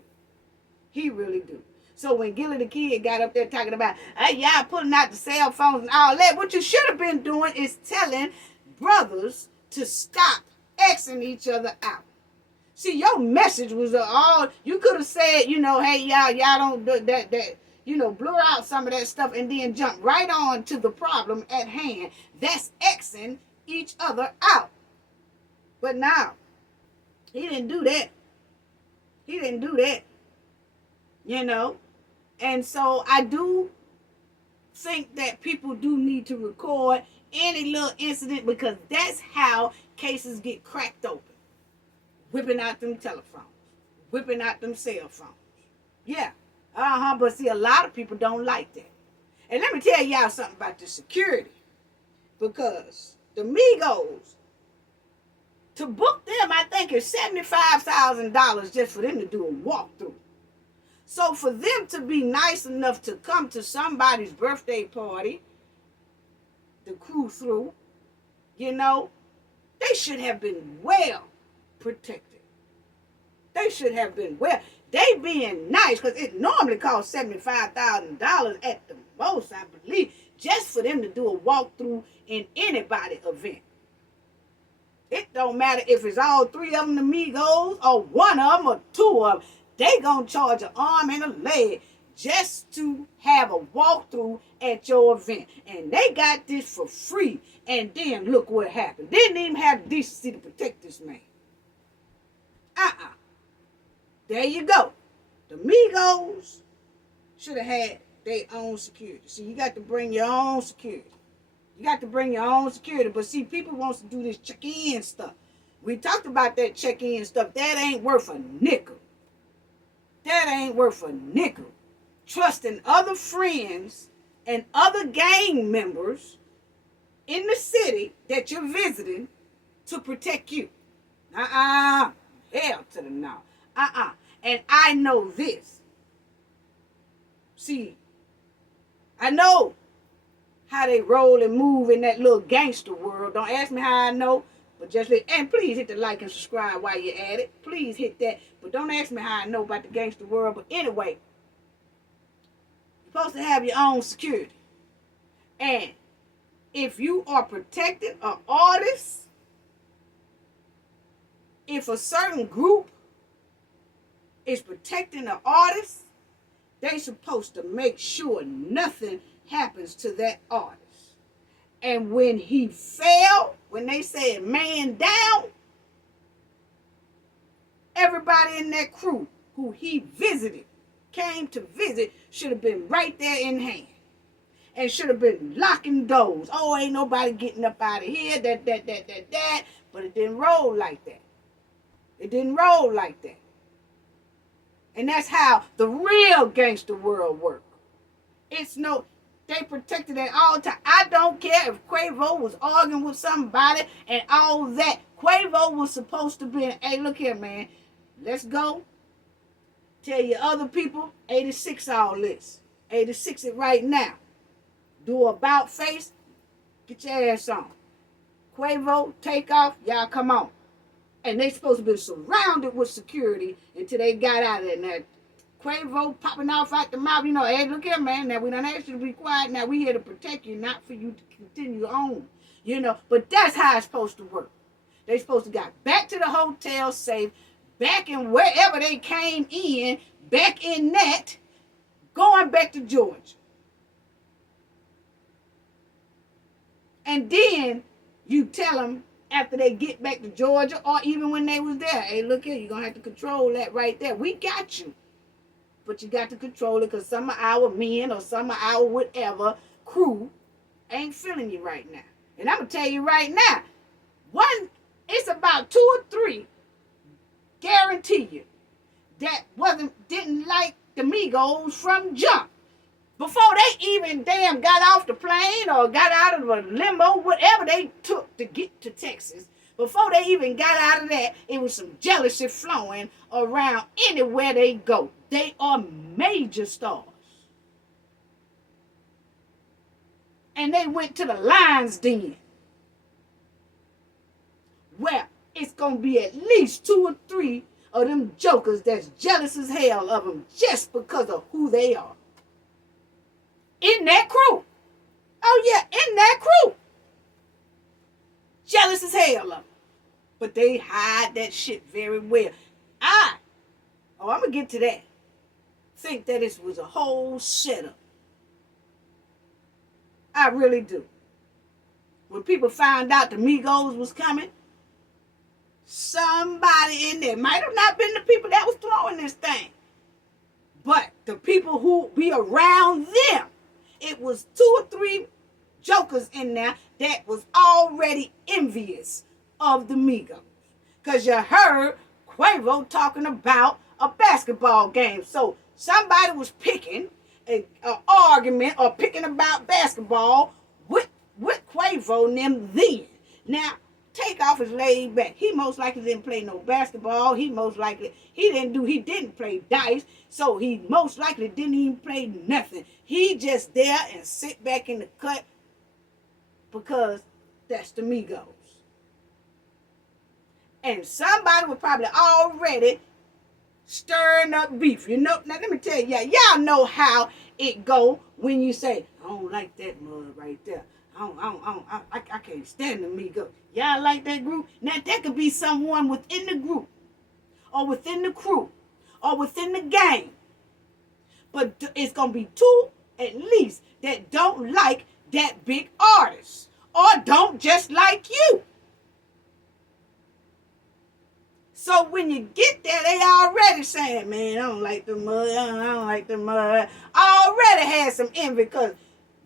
He really do. So when Gilly the Kid got up there talking about, hey, y'all pulling out the cell phones and all that, what you should have been doing is telling brothers to stop Xing each other out. See, your message was all, you could have said, you know, hey, y'all don't do that, you know, blur out some of that stuff and then jump right on to the problem at hand. That's Xing each other out. But now, he didn't do that. He didn't do that. You know? And so I do think that people do need to record any little incident, because that's how cases get cracked open. Whipping out them telephones. Whipping out them cell phones. Yeah. But see, a lot of people don't like that. And let me tell y'all something about the security. Because the Migos, to book them, I think is $75,000 just for them to do a walkthrough. So for them to be nice enough to come to somebody's birthday party, the crew through, you know, they should have been well protected. They should have been well. They being nice, because it normally costs $75,000 at the most, I believe, just for them to do a walkthrough in anybody's event. It don't matter if it's all three of them, the Migos, or one of them, or two of them. They gonna charge an arm and a leg just to have a walkthrough at your event. And they got this for free. And then look what happened. Didn't even have the decency to protect this man. There you go. The Migos should have had their own security. See, you got to bring your own security. You got to bring your own security. But see, people wants to do this check-in stuff. We talked about that check-in stuff. That ain't worth a nickel. That ain't worth a nickel. Trusting other friends and other gang members in the city that you're visiting to protect you. Hell to the no. And I know this. See, I know how they roll and move in that little gangster world. Don't ask me how I know, but just and please hit the like and subscribe while you're at it. Please hit that. But don't ask me how I know about the gangster world. But anyway, you're supposed to have your own security. And if you are protecting an artist, if a certain group is protecting an artist, they supposed to make sure nothing happens to that artist. And when he fell, when they said man down, everybody in that crew who he visited, came to visit, should have been right there in hand. And should have been locking doors. Oh, ain't nobody getting up out of here, that. But it didn't roll like that. It didn't roll like that. And that's how the real gangster world works. It's no, they protected at all times. I don't care if Quavo was arguing with somebody and all that. Quavo was supposed to be, hey, look here, man. Let's go. Tell your other people, 86 all this. 86 it right now. Do about face. Get your ass on. Quavo, Takeoff, y'all come on. And they supposed to be surrounded with security until they got out of there. Now, Quavo popping off out the mouth, you know, hey, look here, man. Now, we don't ask you to be quiet. Now, we here to protect you, not for you to continue on. You know, but that's how it's supposed to work. They supposed to got back to the hotel safe, back in wherever they came in, back in that, going back to Georgia. And then you tell them after they get back to Georgia, or even when they was there, hey, look here, you're going to have to control that right there. We got you. But you got to control it because some of our men or some of our whatever crew ain't feeling you right now. And I'm going to tell you right now, it's about 2 or 3, guarantee you, that didn't like the Migos from jump. Before they even damn got off the plane or got out of the limo, whatever they took to get to Texas, before they even got out of that, it was some jealousy flowing around anywhere they go. They are major stars. And they went to the lion's den, where it's going to be at least 2 or 3 of them jokers that's jealous as hell of them just because of who they are. In that crew. Oh yeah, in that crew. Jealous as hell of them. But they hide that shit very well. I'm going to get to that. Think that it was a whole setup. I really do. When people found out the Migos was coming, somebody in there, might have not been the people that was throwing this thing, but the people who be around them, it was 2 or 3 jokers in there that was already envious of the Migos. Because you heard Quavo talking about a basketball game. So somebody was picking an argument or picking about basketball with Quavo and them then. Now, Takeoff is laid back. He most likely didn't play no basketball. He didn't play dice. So he most likely didn't even play nothing. He just there and sit back in the cut because that's the Migos. And somebody was probably already stirring up beef. You know, now let me tell you, y'all know how it go when you say, I don't like that mud right there. I can't stand the Migos. Y'all like that group? Now that could be someone within the group, or within the crew, or within the gang. But it's gonna be 2 at least that don't like that big artist, or don't just like you. So when you get there, they already saying, man, I don't like the mud. I don't like the mud. Already had some envy because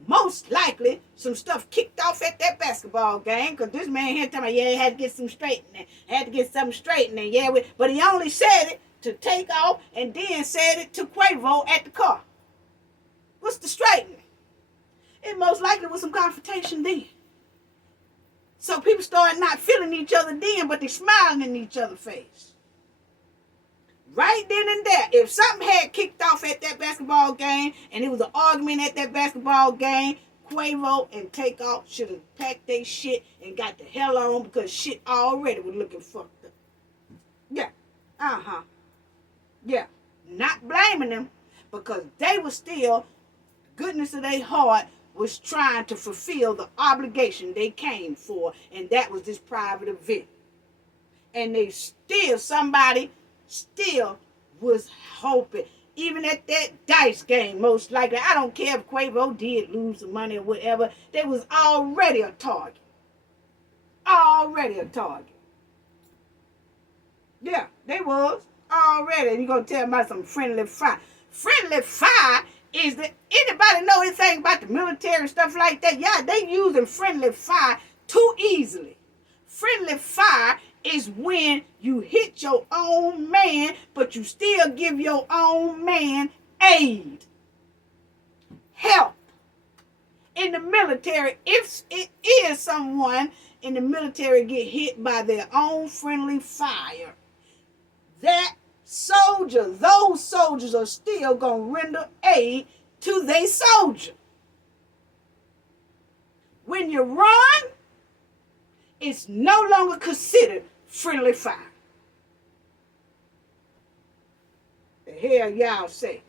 most likely some stuff kicked off at that basketball game because this man here telling me, yeah, he had to get some straightening. Had to get something straightening. Yeah, but he only said it to Takeoff and then said it to Quavo at the car. What's the straightening? It most likely was some confrontation then. So people started not feeling each other then, but they smiling in each other's face. Right then and there, if something had kicked off at that basketball game and it was an argument at that basketball game, Quavo and Takeoff should have packed their shit and got the hell on because shit already was looking fucked up. Yeah. Yeah. Not blaming them because they were still, goodness of their heart, was trying to fulfill the obligation they came for, and that was this private event. And somebody still was hoping, even at that dice game, most likely, I don't care if Quavo did lose some money or whatever, they was already a target. Already a target. Yeah, they was already. And you're going to tell me about some friendly fire. Friendly fire is that anybody know anything about the military stuff like that? Yeah, they using friendly fire too easily. Friendly fire is when you hit your own man, but you still give your own man aid, help. In the military, if it is someone in the military get hit by their own friendly fire, those soldiers are still going to render aid to their soldier. When you run, it's no longer considered friendly fire. The hell y'all say?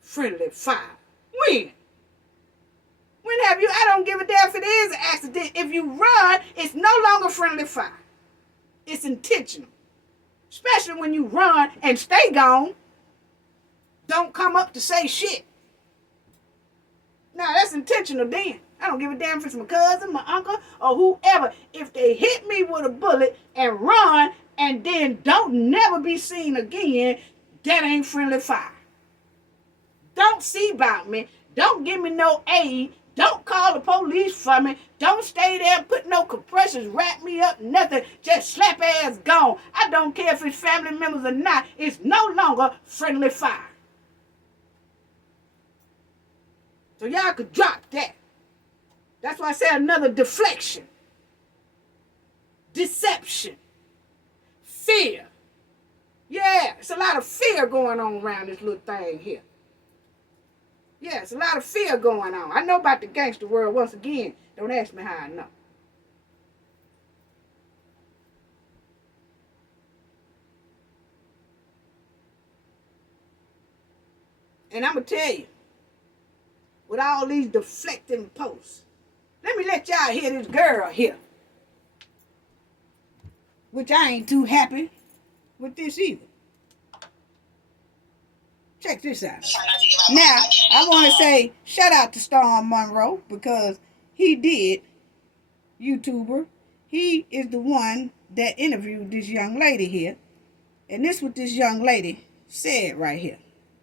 Friendly fire. When? accident, have you? I don't give a damn if it is an accident. If you run, it's no longer friendly fire. It's intentional. Especially when you run and stay gone. Don't come up to say shit. No, that's intentional then. I don't give a damn if it's my cousin, my uncle, or whoever. If they hit me with a bullet and run and then don't never be seen again, that ain't friendly fire. Don't see about me. Don't give me no aid. Don't call the police for me. Don't stay there, put no compressors, wrap me up, nothing. Just slap ass gone. I don't care if it's family members or not. It's no longer friendly fire. So y'all could drop that. That's why I said another deflection. Deception. Fear. Yeah, it's a lot of fear going on around this little thing here. Yeah, it's a lot of fear going on. I know about the gangster world once again. Don't ask me how I know. And I'm going to tell you, with all these deflecting posts, let me let y'all hear this girl here. Which I ain't too happy with this either. Check this out. Now, I want to say shout out to Storm Monroe because he did, YouTuber. He is the one that interviewed this young lady here. And this is what this young lady said right here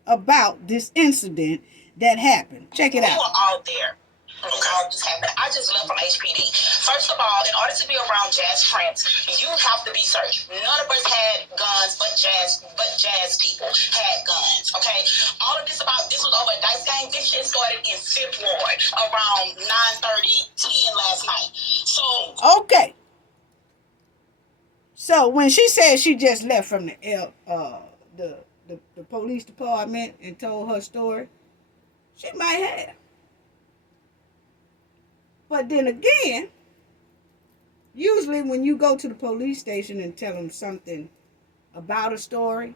about this incident that happened. Check it out. We were all there. All this happened. I just left from HPD. First of all, in order to be around Jazz Prince, you have to be searched. None of us had guns, but Jazz people had guns. Okay, all of this was over a dice game. This shit started in 5th Ward around 9:30, 10 last night. So okay. So when she said she just left from the police department and told her story, she might have. But then again, usually when you go to the police station and tell them something about a story,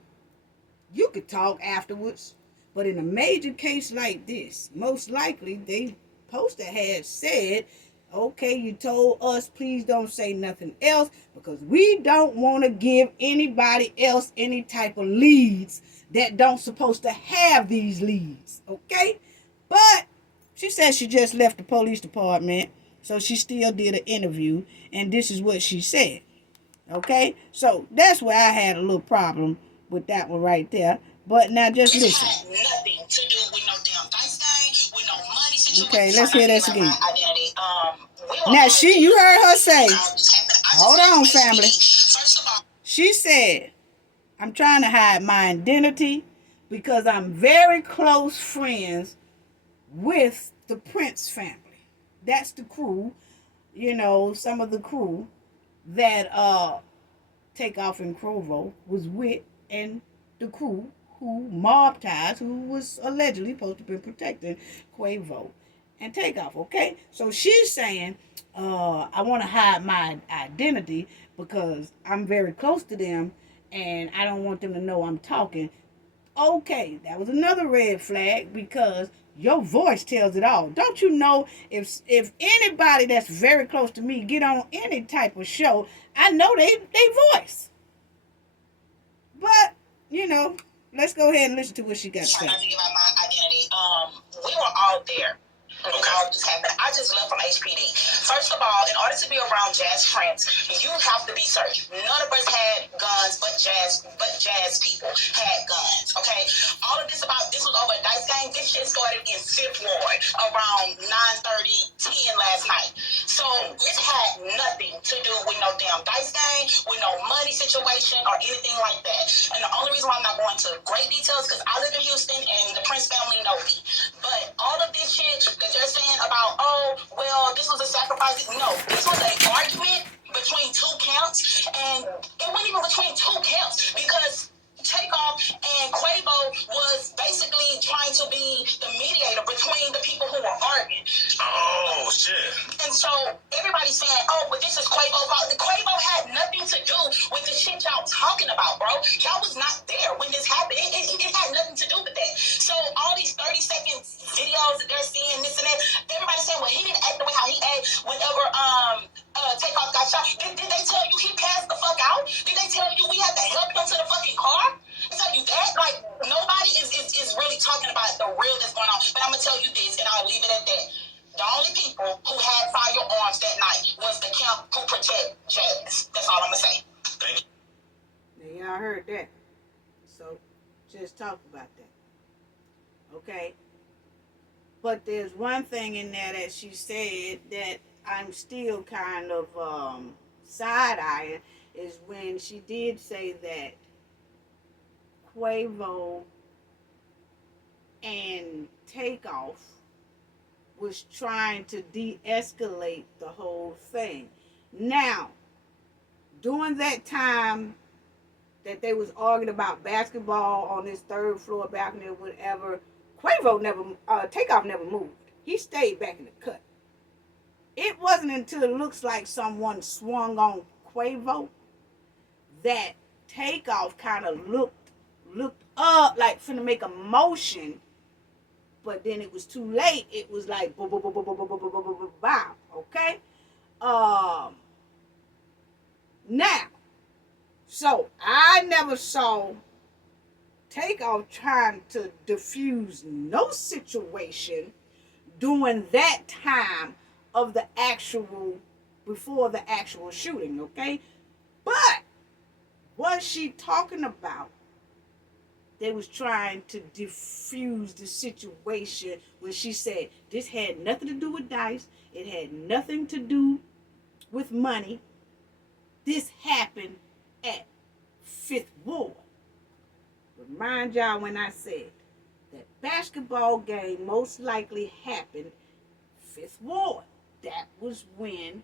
you could talk afterwards. But in a major case like this, most likely they supposed to have said, okay, you told us, please don't say nothing else because we don't want to give anybody else any type of leads that don't supposed to have these leads, okay? But she said she just left the police department, so she still did an interview, and this is what she said, okay? So that's where I had a little problem with that one right there. But now just listen. It had nothing to do with no damn dice game, with no money situation. Okay, let's hear this again. Identity. Now you heard her say, hold on, family. She said, I'm trying to hide my identity because I'm very close friends with the Prince family. That's the crew, some of the crew that Takeoff and Quavo was with, and the crew who Mob Ties, who was allegedly supposed to be protecting Quavo and Takeoff, okay? So she's saying, I want to hide my identity because I'm very close to them and I don't want them to know I'm talking. Okay, that was another red flag because your voice tells it all. Don't you know if anybody that's very close to me get on any type of show, I know they voice. But, let's go ahead and listen to what she got to say. About my identity. We were all there. All this happened. I just left from HPD. First of all, in order to be around Jazz Prince, you have to be searched. None of us had guns, but Jazz people had guns. Okay, all of this was over a dice game. This shit started in 5th Ward around 9:30, 10 last night. So it had nothing to do with no damn dice game, with no money situation or anything like that. And the only reason why I'm not going to great details because I live in Houston and the Prince family know me. But all of this shit that they're saying about, this was a sacrifice. No, this was an argument between 2 camps, and it wasn't even between 2 camps because Takeoff and Quavo was basically trying to be the mediator between the people who were arguing. Oh, shit. And so everybody's saying, but this is Quavo. Quavo had nothing to do with the shit y'all talking about, bro. Y'all was not there when this happened. It had nothing to do with that. So all these 30-second videos that they're seeing, this and that, everybody's saying, well, heard that. So just talk about that. Okay? But there's one thing in there that she said that I'm still kind of side-eyeing, is when she did say that Quavo and Takeoff was trying to de-escalate the whole thing. Now, during that time that they was arguing about basketball on this third floor balcony or whatever, Takeoff never moved. He stayed back in the cut. It wasn't until it looks like someone swung on Quavo that Takeoff kind of looked up like finna make a motion, but then it was too late. It was like bow. Okay. Now, so I never saw Takeoff trying to diffuse no situation during that time of the actual, before the actual shooting, okay? But what she talking about, they was trying to diffuse the situation when she said this had nothing to do with dice, it had nothing to do with money. This happened at Fifth Ward. Remind y'all when I said that basketball game most likely happened Fifth Ward. That was when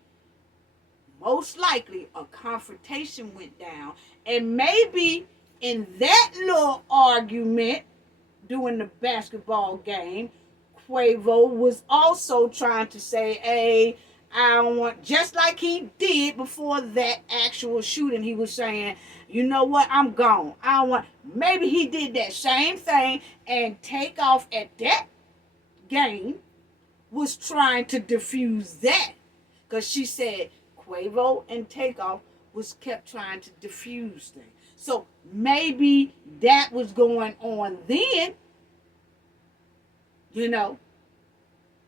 most likely a confrontation went down. And maybe in that little argument during the basketball game, Quavo was also trying to say, hey, I don't want, just like he did before that actual shooting, he was saying, you know what, I'm gone. I don't want, maybe he did that same thing, and Takeoff at that game was trying to diffuse that. Because she said Quavo and Takeoff was kept trying to diffuse things. So maybe that was going on then, you know,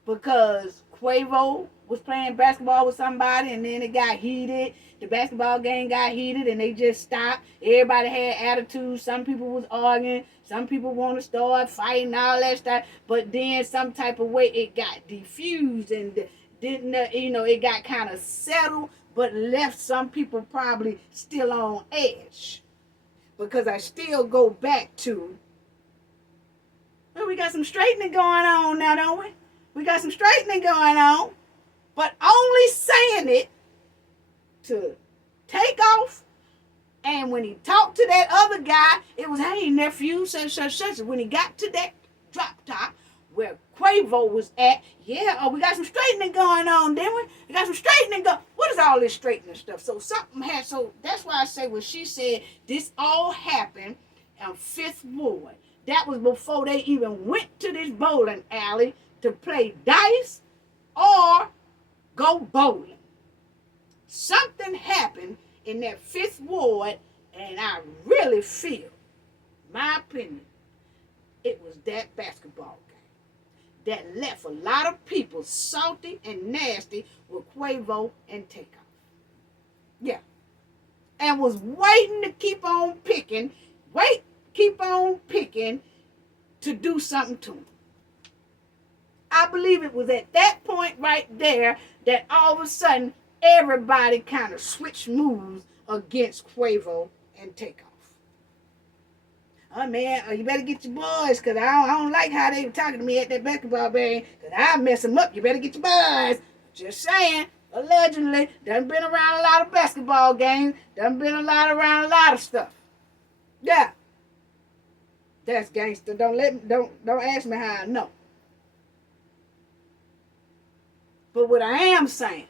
because Quavo was playing basketball with somebody and then it got heated. The basketball game got heated and they just stopped. Everybody had attitude. Some people was arguing. Some people want to start fighting, all that stuff. But then some type of way it got diffused and didn't, you know, it got kind of settled, but left some people probably still on edge. Because I still go back to, well, we got some straightening going on now, don't we? We got some straightening going on. But only saying it to Takeoff. And when he talked to that other guy, it was, hey, nephew, such. When he got to that drop top where Quavo was at, yeah, we got some straightening going on, didn't we? We got some straightening going. What is all this straightening stuff? So something had, so that's why I say when she said this all happened on Fifth Ward. That was before they even went to this bowling alley to play dice or go bowling. Something happened in that Fifth Ward, and I really feel, my opinion, it was that basketball game that left a lot of people salty and nasty with Quavo and Takeoff. Yeah. And was waiting to keep on picking to do something to him. I believe it was at that point right there that all of a sudden everybody kind of switched moves against Quavo and Takeoff. Oh man, you better get your boys, because I don't like how they were talking to me at that basketball game, because I'll mess them up. You better get your boys. Just saying, allegedly, done been around a lot of basketball games, done been around a lot of stuff. Yeah. That's gangster. Don't ask me how I know. But what I am saying,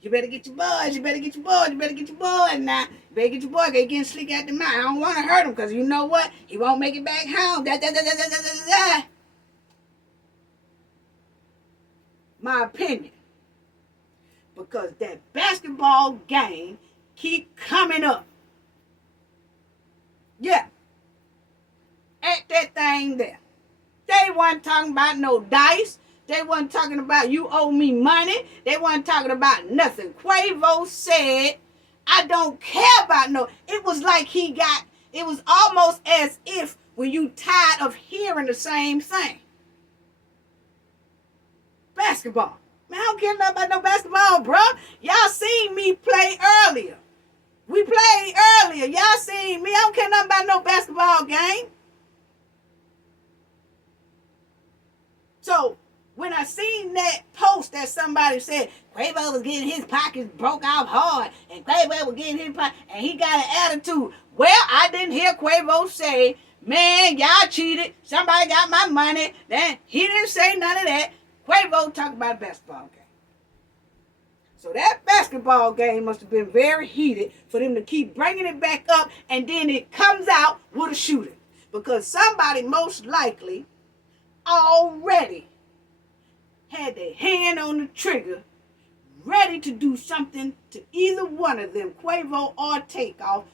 you better get your boys, you better get your boys now. You better get your boy, they getting slick out the mouth. I don't want to hurt him, because you know what? He won't make it back home. My opinion. Because that basketball game keep coming up. Yeah. At that thing there. They wasn't talking about no dice. They wasn't talking about you owe me money. They wasn't talking about nothing. Quavo said, I don't care about no. It was like it was almost as if when you tired of hearing the same thing. Basketball. Man, I don't care nothing about no basketball, bro. Y'all seen me play earlier. We played earlier. Y'all seen me. I don't care nothing about no basketball game. So, when I seen that post that somebody said Quavo was getting his pockets broke out hard and Quavo was getting his pockets and he got an attitude. Well, I didn't hear Quavo say, man, y'all cheated. Somebody got my money. Then he didn't say none of that. Quavo talked about a basketball game. So that basketball game must have been very heated for them to keep bringing it back up and then it comes out with a shooting. Because somebody most likely already had their hand on the trigger, ready to do something to either one of them, Quavo or Takeoff,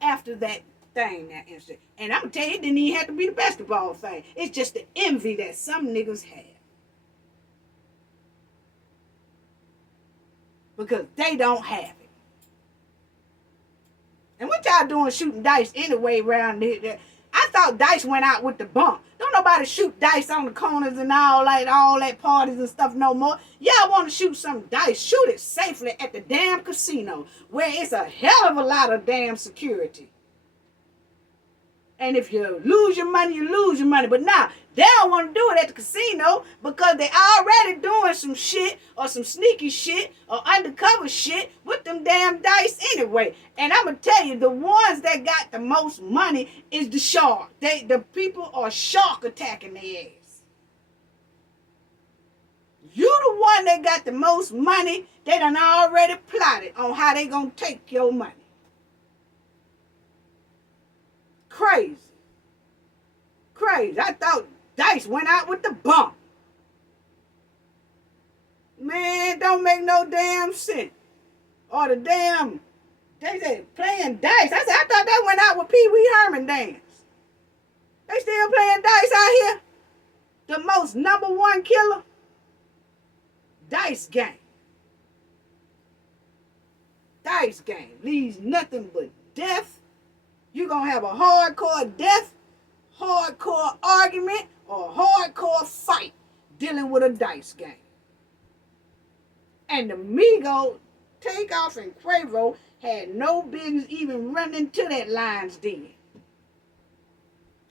after that thing, that incident. And I'm going to tell you, it didn't even have to be the basketball thing. It's just the envy that some niggas have. Because they don't have it. And what y'all doing shooting dice anyway around here? I thought dice went out with the bump. Don't nobody shoot dice on the corners and all that parties and stuff no more. Y'all want to shoot some dice, shoot it safely at the damn casino where it's a hell of a lot of damn security. And if you lose your money, you lose your money. But now, they don't want to do it at the casino because they already doing some shit or some sneaky shit or undercover shit with them damn dice anyway. And I'm going to tell you, the ones that got the most money is the shark. The people are shark attacking their ass. You the one that got the most money, they done already plotted on how they going to take your money. Crazy. I thought dice went out with the bump. Man, don't make no damn sense. Or the damn, they said playing dice. I said, I thought that went out with Pee Wee Herman dance. They still playing dice out here? The most number one killer? Dice game. Dice game leaves nothing but death. You're going to have a hardcore death, hardcore argument, or hardcore fight dealing with a dice game. And the Migos, Takeoff, and Quavo had no business even running into that lion's den.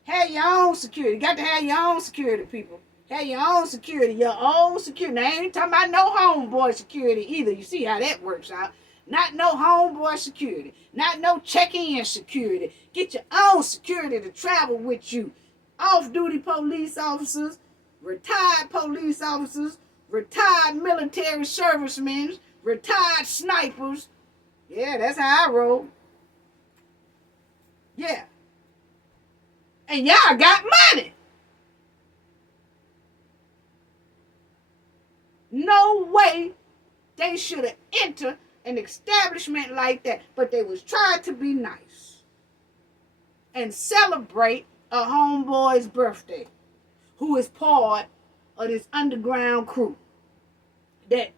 Have your own security. Got to have your own security, people. Have your own security. Now, I ain't talking about no homeboy security either. You see how that works out. Not no homeboy security. Not no check-in security. Get your own security to travel with you. Off-duty police officers, retired police officers, retired military servicemen, retired snipers. Yeah, that's how I roll. Yeah. And y'all got money. No way they should have entered an establishment like that, but they was trying to be nice and celebrate a homeboy's birthday, who is part of this underground crew that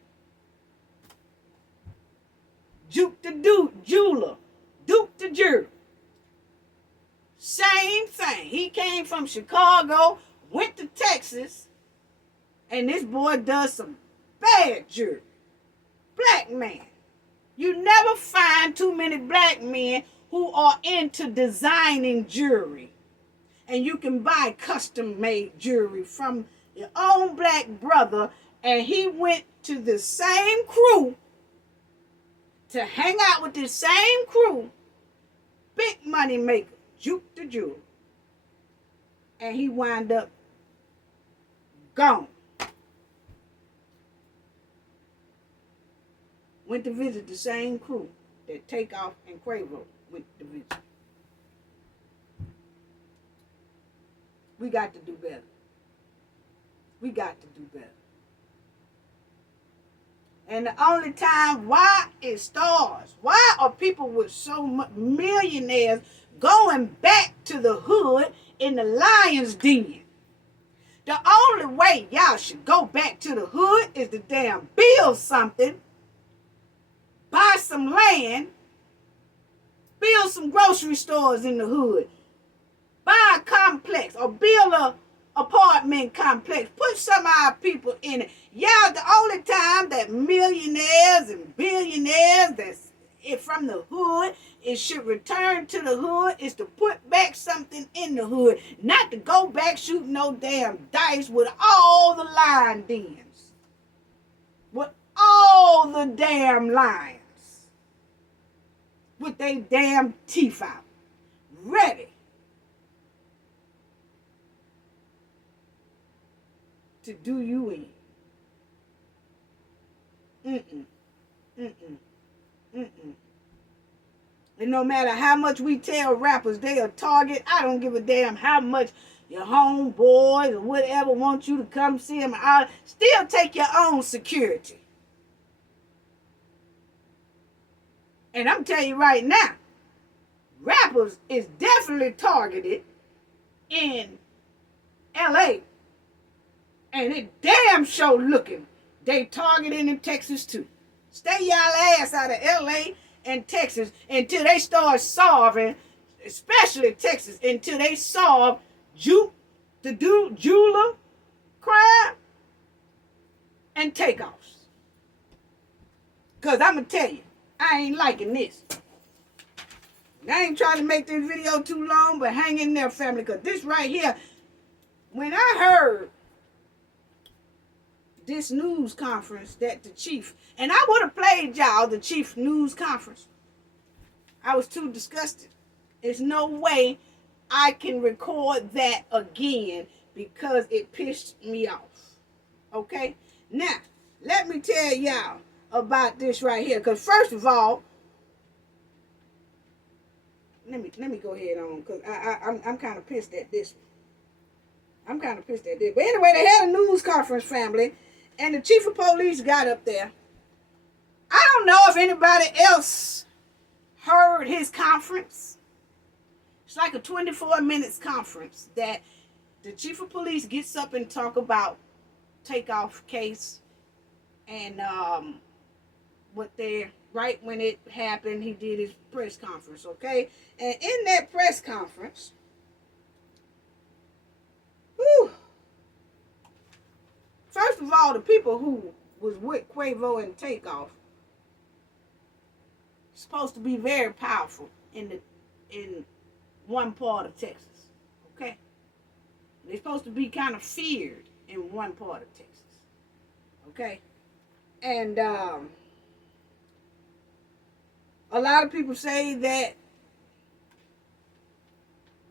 Duke the jeweler, Duke the jeweler. Same thing. He came from Chicago, went to Texas, and this boy does some bad jewelry. Black man. You never find too many black men who are into designing jewelry. And you can buy custom-made jewelry from your own black brother. And he went to the same crew to hang out with the same crew. Big money maker, Duke the jeweler. And he wound up gone. Went to visit the same crew that Takeoff and Quavo went to visit. We got to do better. We got to do better. And the only time why it stars, why are people with so much millionaires going back to the hood in the lion's den? The only way y'all should go back to the hood is to damn build something buy some land, build some grocery stores in the hood, buy a complex or build a apartment complex. Put some of our people in it. Yeah, the only time that millionaires and billionaires that's from the hood, it should return to the hood is to put back something in the hood, not to go back shooting no damn dice with all the line dens, with all the damn lions, with they damn teeth out, ready to do you in. And no matter how much we tell rappers they a target, I don't give a damn how much your homeboys or whatever want you to come see them. I'll still take your own security. And I'm telling you right now, rappers is definitely targeted in LA. And it damn sure looking they targeting in Texas too. Stay y'all ass out of LA and Texas until they start solving, especially Texas, until they solve the jeweler crime and takeoffs. Because I'm going to tell you, I ain't liking this. I ain't trying to make this video too long, but hang in there, family, because this right here, when I heard this news conference that the chief, and I would have played y'all the chief news conference. I was too disgusted. There's no way I can record that again because it pissed me off. Okay? Now, let me tell y'all about this right here. Because first of all, let me go ahead on because I'm kind of pissed at this one. I'm kind of pissed at this. But anyway, they had a news conference, family, and the chief of police got up there. I don't know if anybody else heard his conference. It's like a 24 minutes conference that the chief of police gets up and talk about Takeoff case and what they, right when it happened, he did his press conference, okay? And in that press conference, first of all, the people who was with Quavo and Takeoff supposed to be very powerful in one part of Texas, okay? They're supposed to be kind of feared in one part of Texas, okay? And a lot of people say that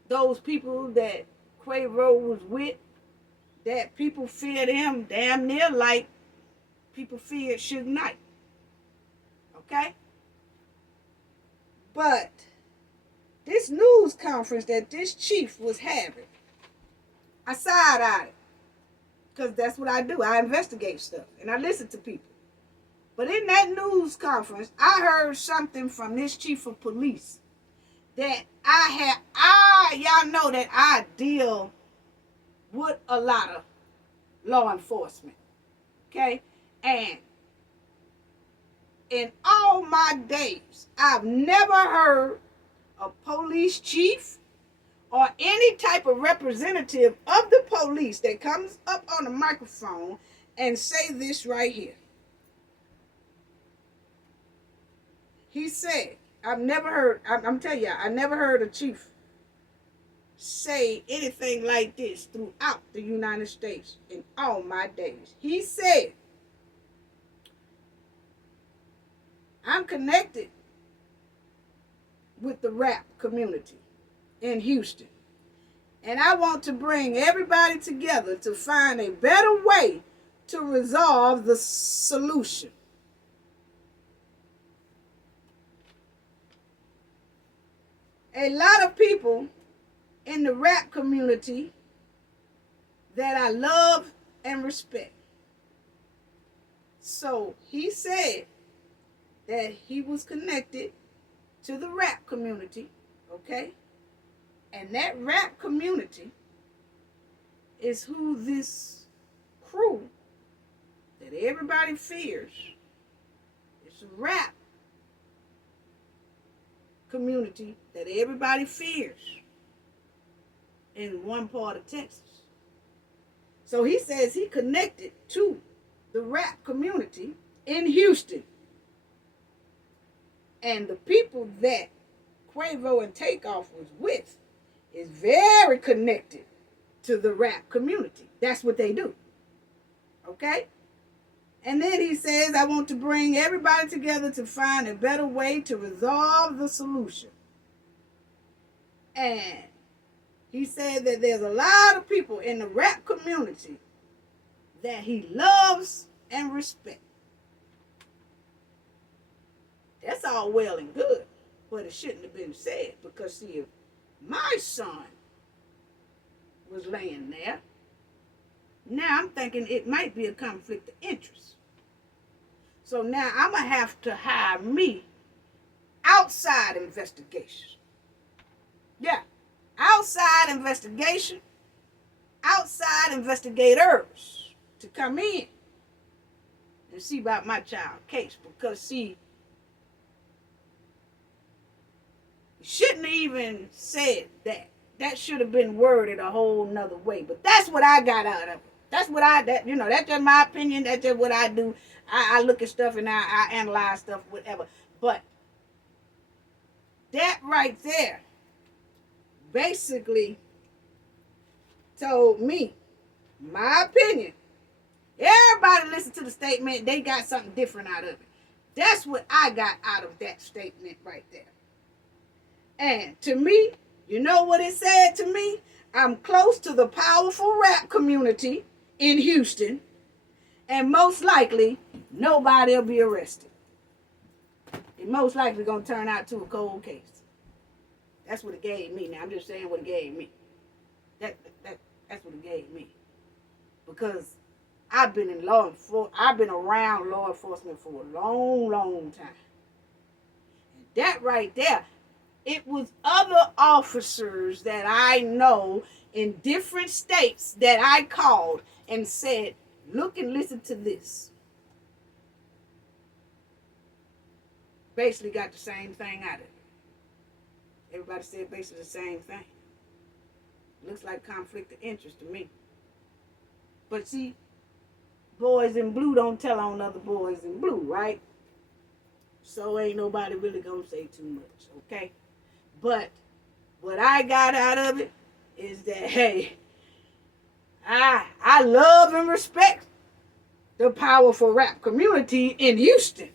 those people that Quavo was with, that people feared him damn near like people feared Suge Knight. Okay? But this news conference that this chief was having, I side-eyed it. Because that's what I do. I investigate stuff. And I listen to people. But in that news conference, I heard something from this chief of police that y'all know that I deal with a lot of law enforcement, okay? And in all my days, I've never heard a police chief or any type of representative of the police that comes up on the microphone and say this right here. He said, I'm telling you, I never heard a chief say anything like this throughout the United States in all my days. He said, I'm connected with the rap community in Houston. And I want to bring everybody together to find a better way to resolve the solution. A lot of people in the rap community that I love and respect. So he said that he was connected to the rap community, okay? And that rap community is who this crew that everybody fears. It's a rap community that everybody fears in one part of Texas. So he says he connected to the rap community in Houston. And the people that Quavo and Takeoff was with is very connected to the rap community. That's what they do. Okay? And then he says, I want to bring everybody together to find a better way to resolve the solution. And he said that there's a lot of people in the rap community that he loves and respects. That's all well and good, but it shouldn't have been said, because see, if my son was laying there, now I'm thinking it might be a conflict of interest. So now I'm going to have to hire me outside investigation. Yeah, outside investigation, outside investigators to come in and see about my child case. Because see, shouldn't have even said that. That should have been worded a whole nother way. But that's what I got out of it. That's what that's just my opinion. That's just what I do. I look at stuff and I analyze stuff, whatever. But that right there basically told me my opinion. Everybody listen to the statement. They got something different out of it. That's what I got out of that statement right there. And to me, you know what it said to me? I'm close to the powerful rap community in Houston, and most likely nobody will be arrested. It most likely going to turn out to a cold case. That's what it gave me. Now I'm just saying what it gave me. That's what it gave me. Because I've been around law enforcement for a long, long time. And that right there, it was other officers that I know in different states that I called and said, look and listen to this. Basically got the same thing out of it. Everybody said basically the same thing. Looks like conflict of interest to me. But see, boys in blue don't tell on other boys in blue, right? So ain't nobody really gonna say too much, okay? But what I got out of it is that, hey, I love and respect the powerful rap community in Houston.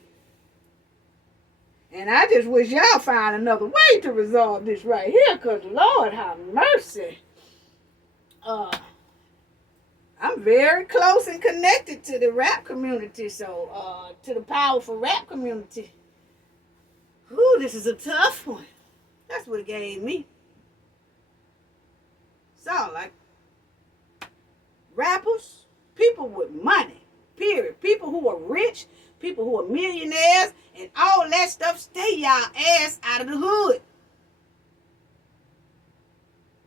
And I just wish y'all find another way to resolve this right here, because Lord have mercy. I'm very close and connected to the rap community, so to the powerful rap community. Whew, this is a tough one. That's what it gave me. So, like, rappers, people with money, period. People who are rich, people who are millionaires, and all that stuff, stay y'all ass out of the hood.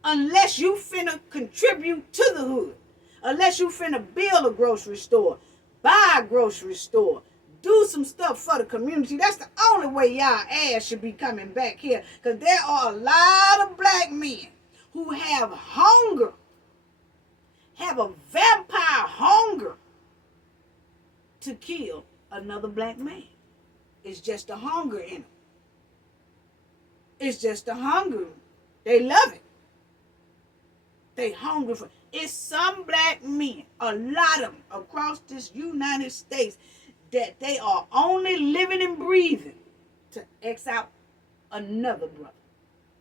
Unless you finna contribute to the hood. Unless you finna build a grocery store, buy a grocery store, do some stuff for the community. That's the only way y'all ass should be coming back here. Because there are a lot of black men who have hunger, have a vampire hunger to kill another black man. It's just a hunger in them. It's just a hunger. They love it. They hungry for it. It's some black men, a lot of them across this United States, that they are only living and breathing to X out another brother,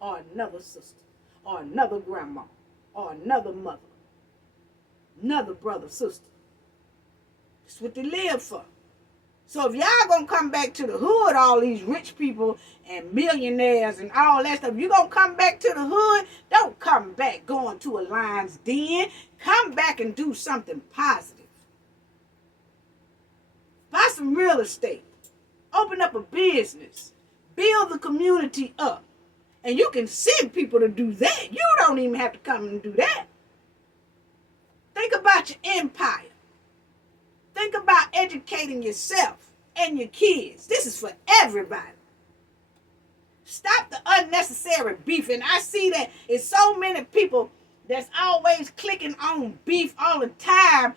or another sister, or another grandma, or another mother, another brother, sister. That's what they live for. So if y'all gonna come back to the hood, all these rich people and millionaires and all that stuff, you gonna come back to the hood, don't come back going to a lion's den. Come back and do something positive. Buy some real estate. Open up a business. Build the community up. And you can send people to do that. You don't even have to come and do that. Think about your empire. Think about educating yourself and your kids. This is for everybody. Stop the unnecessary beef. And I see that it's so many people that's always clicking on beef all the time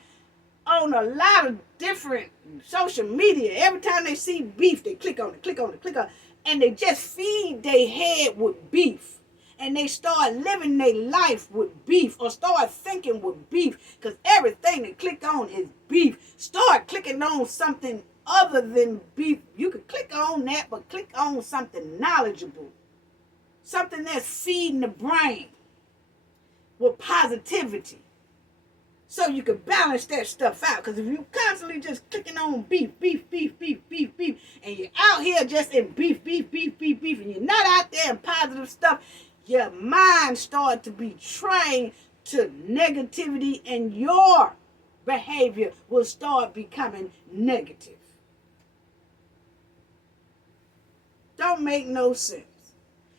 on a lot of different social media. Every time they see beef, they click on it, click on it, click on it. And they just feed their head with beef. And they start living their life with beef, or start thinking with beef, because everything they click on is beef. Start clicking on something other than beef. You can click on that, but click on something knowledgeable, something that's feeding the brain with positivity, so you can balance that stuff out. Because if you constantly just clicking on beef, beef, beef, beef, beef, beef, and you're out here just in beef, beef, beef, beef, beef, and you're not out there in positive stuff, your mind start to be trained to negativity, and your behavior will start becoming negative. Don't make no sense.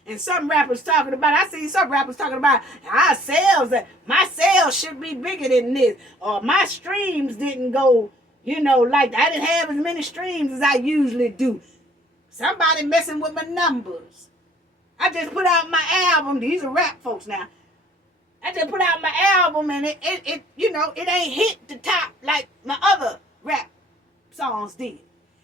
And some rappers talking about, I see some rappers talking about our sales, that my sales should be bigger than this, or my streams didn't go, like I didn't have as many streams as I usually do. Somebody messing with my numbers. I just put out my album. These are rap folks now. I just put out my album, and it ain't hit the top like my other rap songs did.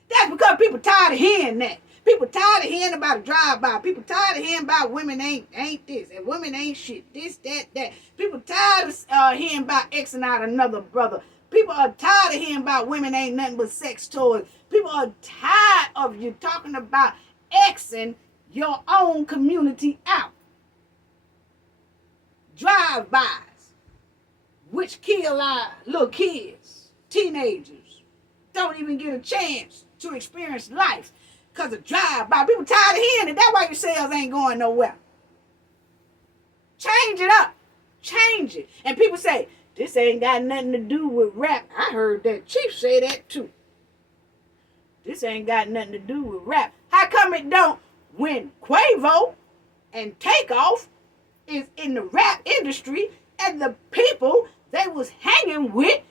That's because people tired of hearing that. People tired of hearing about a drive-by. People tired of hearing about women ain't this, and women ain't shit. This, that. People tired of hearing about X and out another brother. People are tired of hearing about women ain't nothing but sex toys. People are tired of you talking about Xing your own community out. Drive-bys, which kill our little kids, teenagers, don't even get a chance to experience life because of drive-by. People tired of hearing it. That's why your sales ain't going nowhere. Change it up. Change it. And people say, this ain't got nothing to do with rap. I heard that Chief say that too. This ain't got nothing to do with rap. How come it don't? When Quavo and Takeoff is in the rap industry, and the people they was hanging with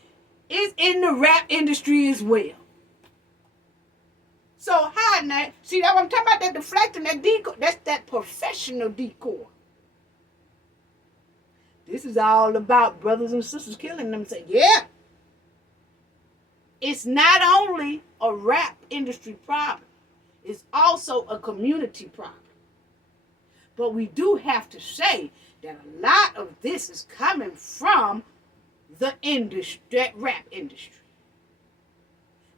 is in the rap industry as well. So hiding that, see that what I'm talking about, that deflecting, that decor, that's that professional decor. This is all about brothers and sisters killing themselves. Yeah. It's not only a rap industry problem. It's also a community problem. But we do have to say that a lot of this is coming from the industry, that rap industry,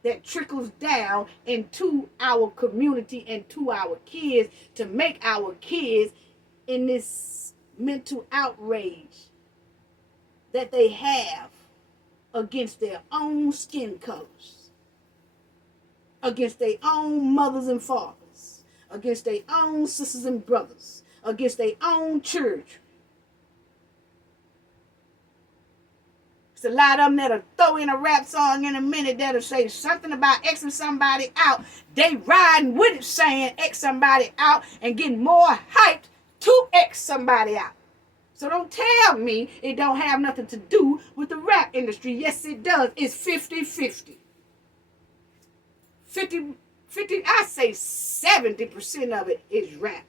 that trickles down into our community and to our kids, to make our kids in this mental outrage that they have against their own skin colors, against their own mothers and fathers, against their own sisters and brothers, against their own children. It's a lot of them that'll throw in a rap song in a minute that'll say something about Xing somebody out. They riding with it saying X somebody out and getting more hyped to X somebody out. So don't tell me it don't have nothing to do with the rap industry. Yes, it does. It's 50-50. 50, I say 70% of it is rap.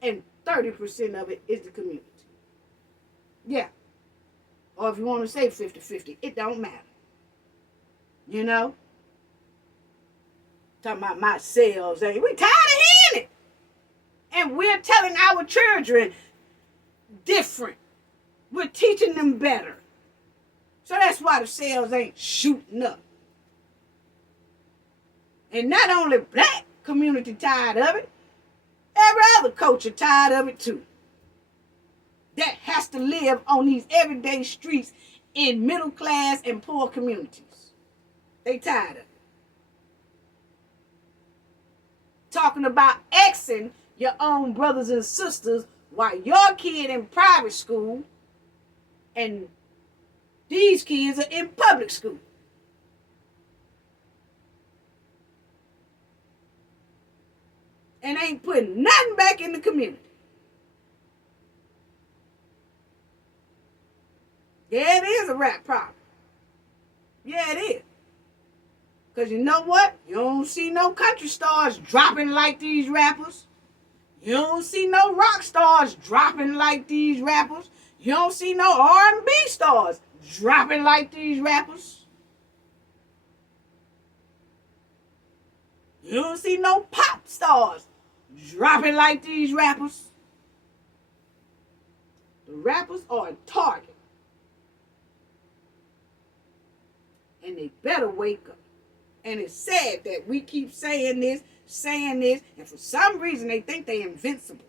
And 30% of it is the community. Yeah. Or if you want to say 50-50, it don't matter. You know? Talking about my sales. We tired of hearing it. And we're telling our children different. We're teaching them better. So that's why the sales ain't shooting up. And not only black community tired of it, every other culture tired of it too. That has to live on these everyday streets in middle class and poor communities. They tired of it. Talking about Xing your own brothers and sisters while your kid in private school and these kids are in public school. And ain't putting nothing back in the community. Yeah, it is a rap problem. Yeah, it is. Because you know what? You don't see no country stars dropping like these rappers. You don't see no rock stars dropping like these rappers. You don't see no R&B stars dropping like these rappers. You don't see no pop stars dropping like these rappers. The rappers are a target. And they better wake up. And it's sad that we keep saying this, and for some reason they think they're invincible.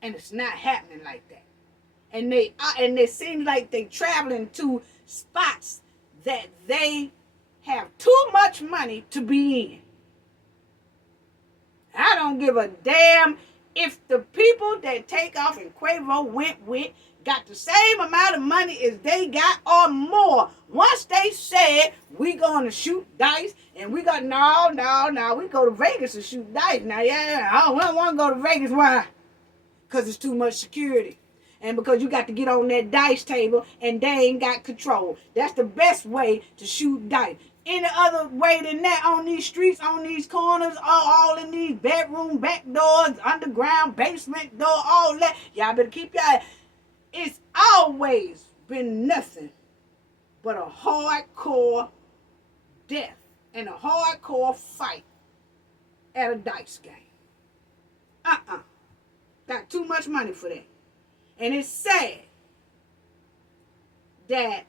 And it's not happening like that. And they seem like they traveling to spots that they have too much money to be in. I don't give a damn if the people that Takeoff and Quavo went with got the same amount of money as they got or more. Once they said, we going to shoot dice, and we got, no, we go to Vegas and shoot dice. Now, yeah, I don't want to go to Vegas. Why? Because it's too much security. And because you got to get on that dice table and they ain't got control. That's the best way to shoot dice. Any other way than that on these streets, on these corners, all in these bedroom, back doors, underground, basement door, all that. Y'all better keep y'all. It's always been nothing but a hardcore death and a hardcore fight at a dice game. Got too much money for that. And it's sad that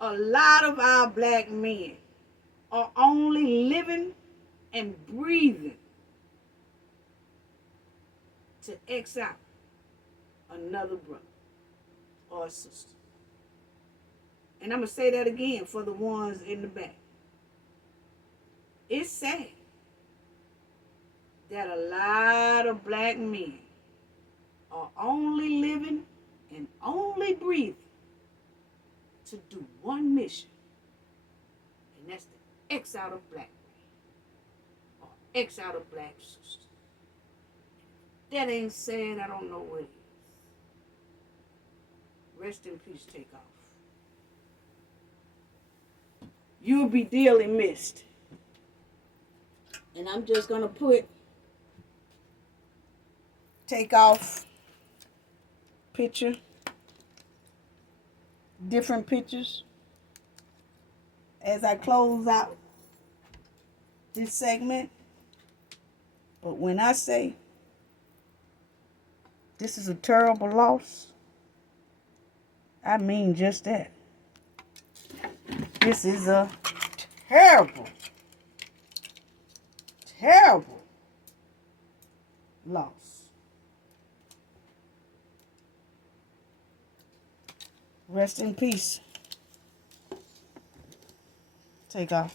a lot of our black men are only living and breathing to X out another brother or a sister. And I'm going to say that again for the ones in the back. It's sad that a lot of black men are only living and only breathing to do one mission. And that's the X out of black man or X out of black sister. That ain't sad, I don't know what it is. Rest in peace, Takeoff. You'll be dearly missed. And I'm just going to put Takeoff picture, different pictures as I close out this segment. But when I say this is a terrible loss, I mean just that. This is a terrible, terrible loss. Rest in peace. Takeoff.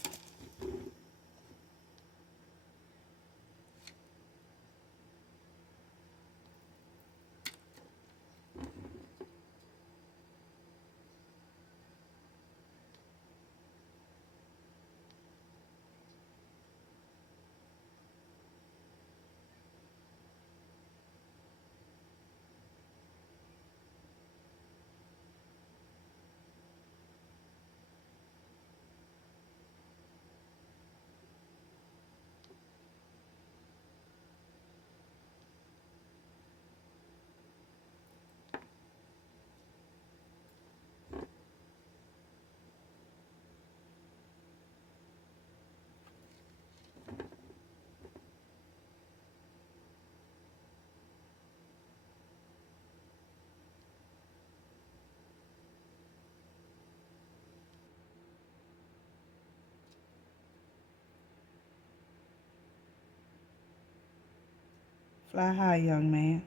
Fly high, young man.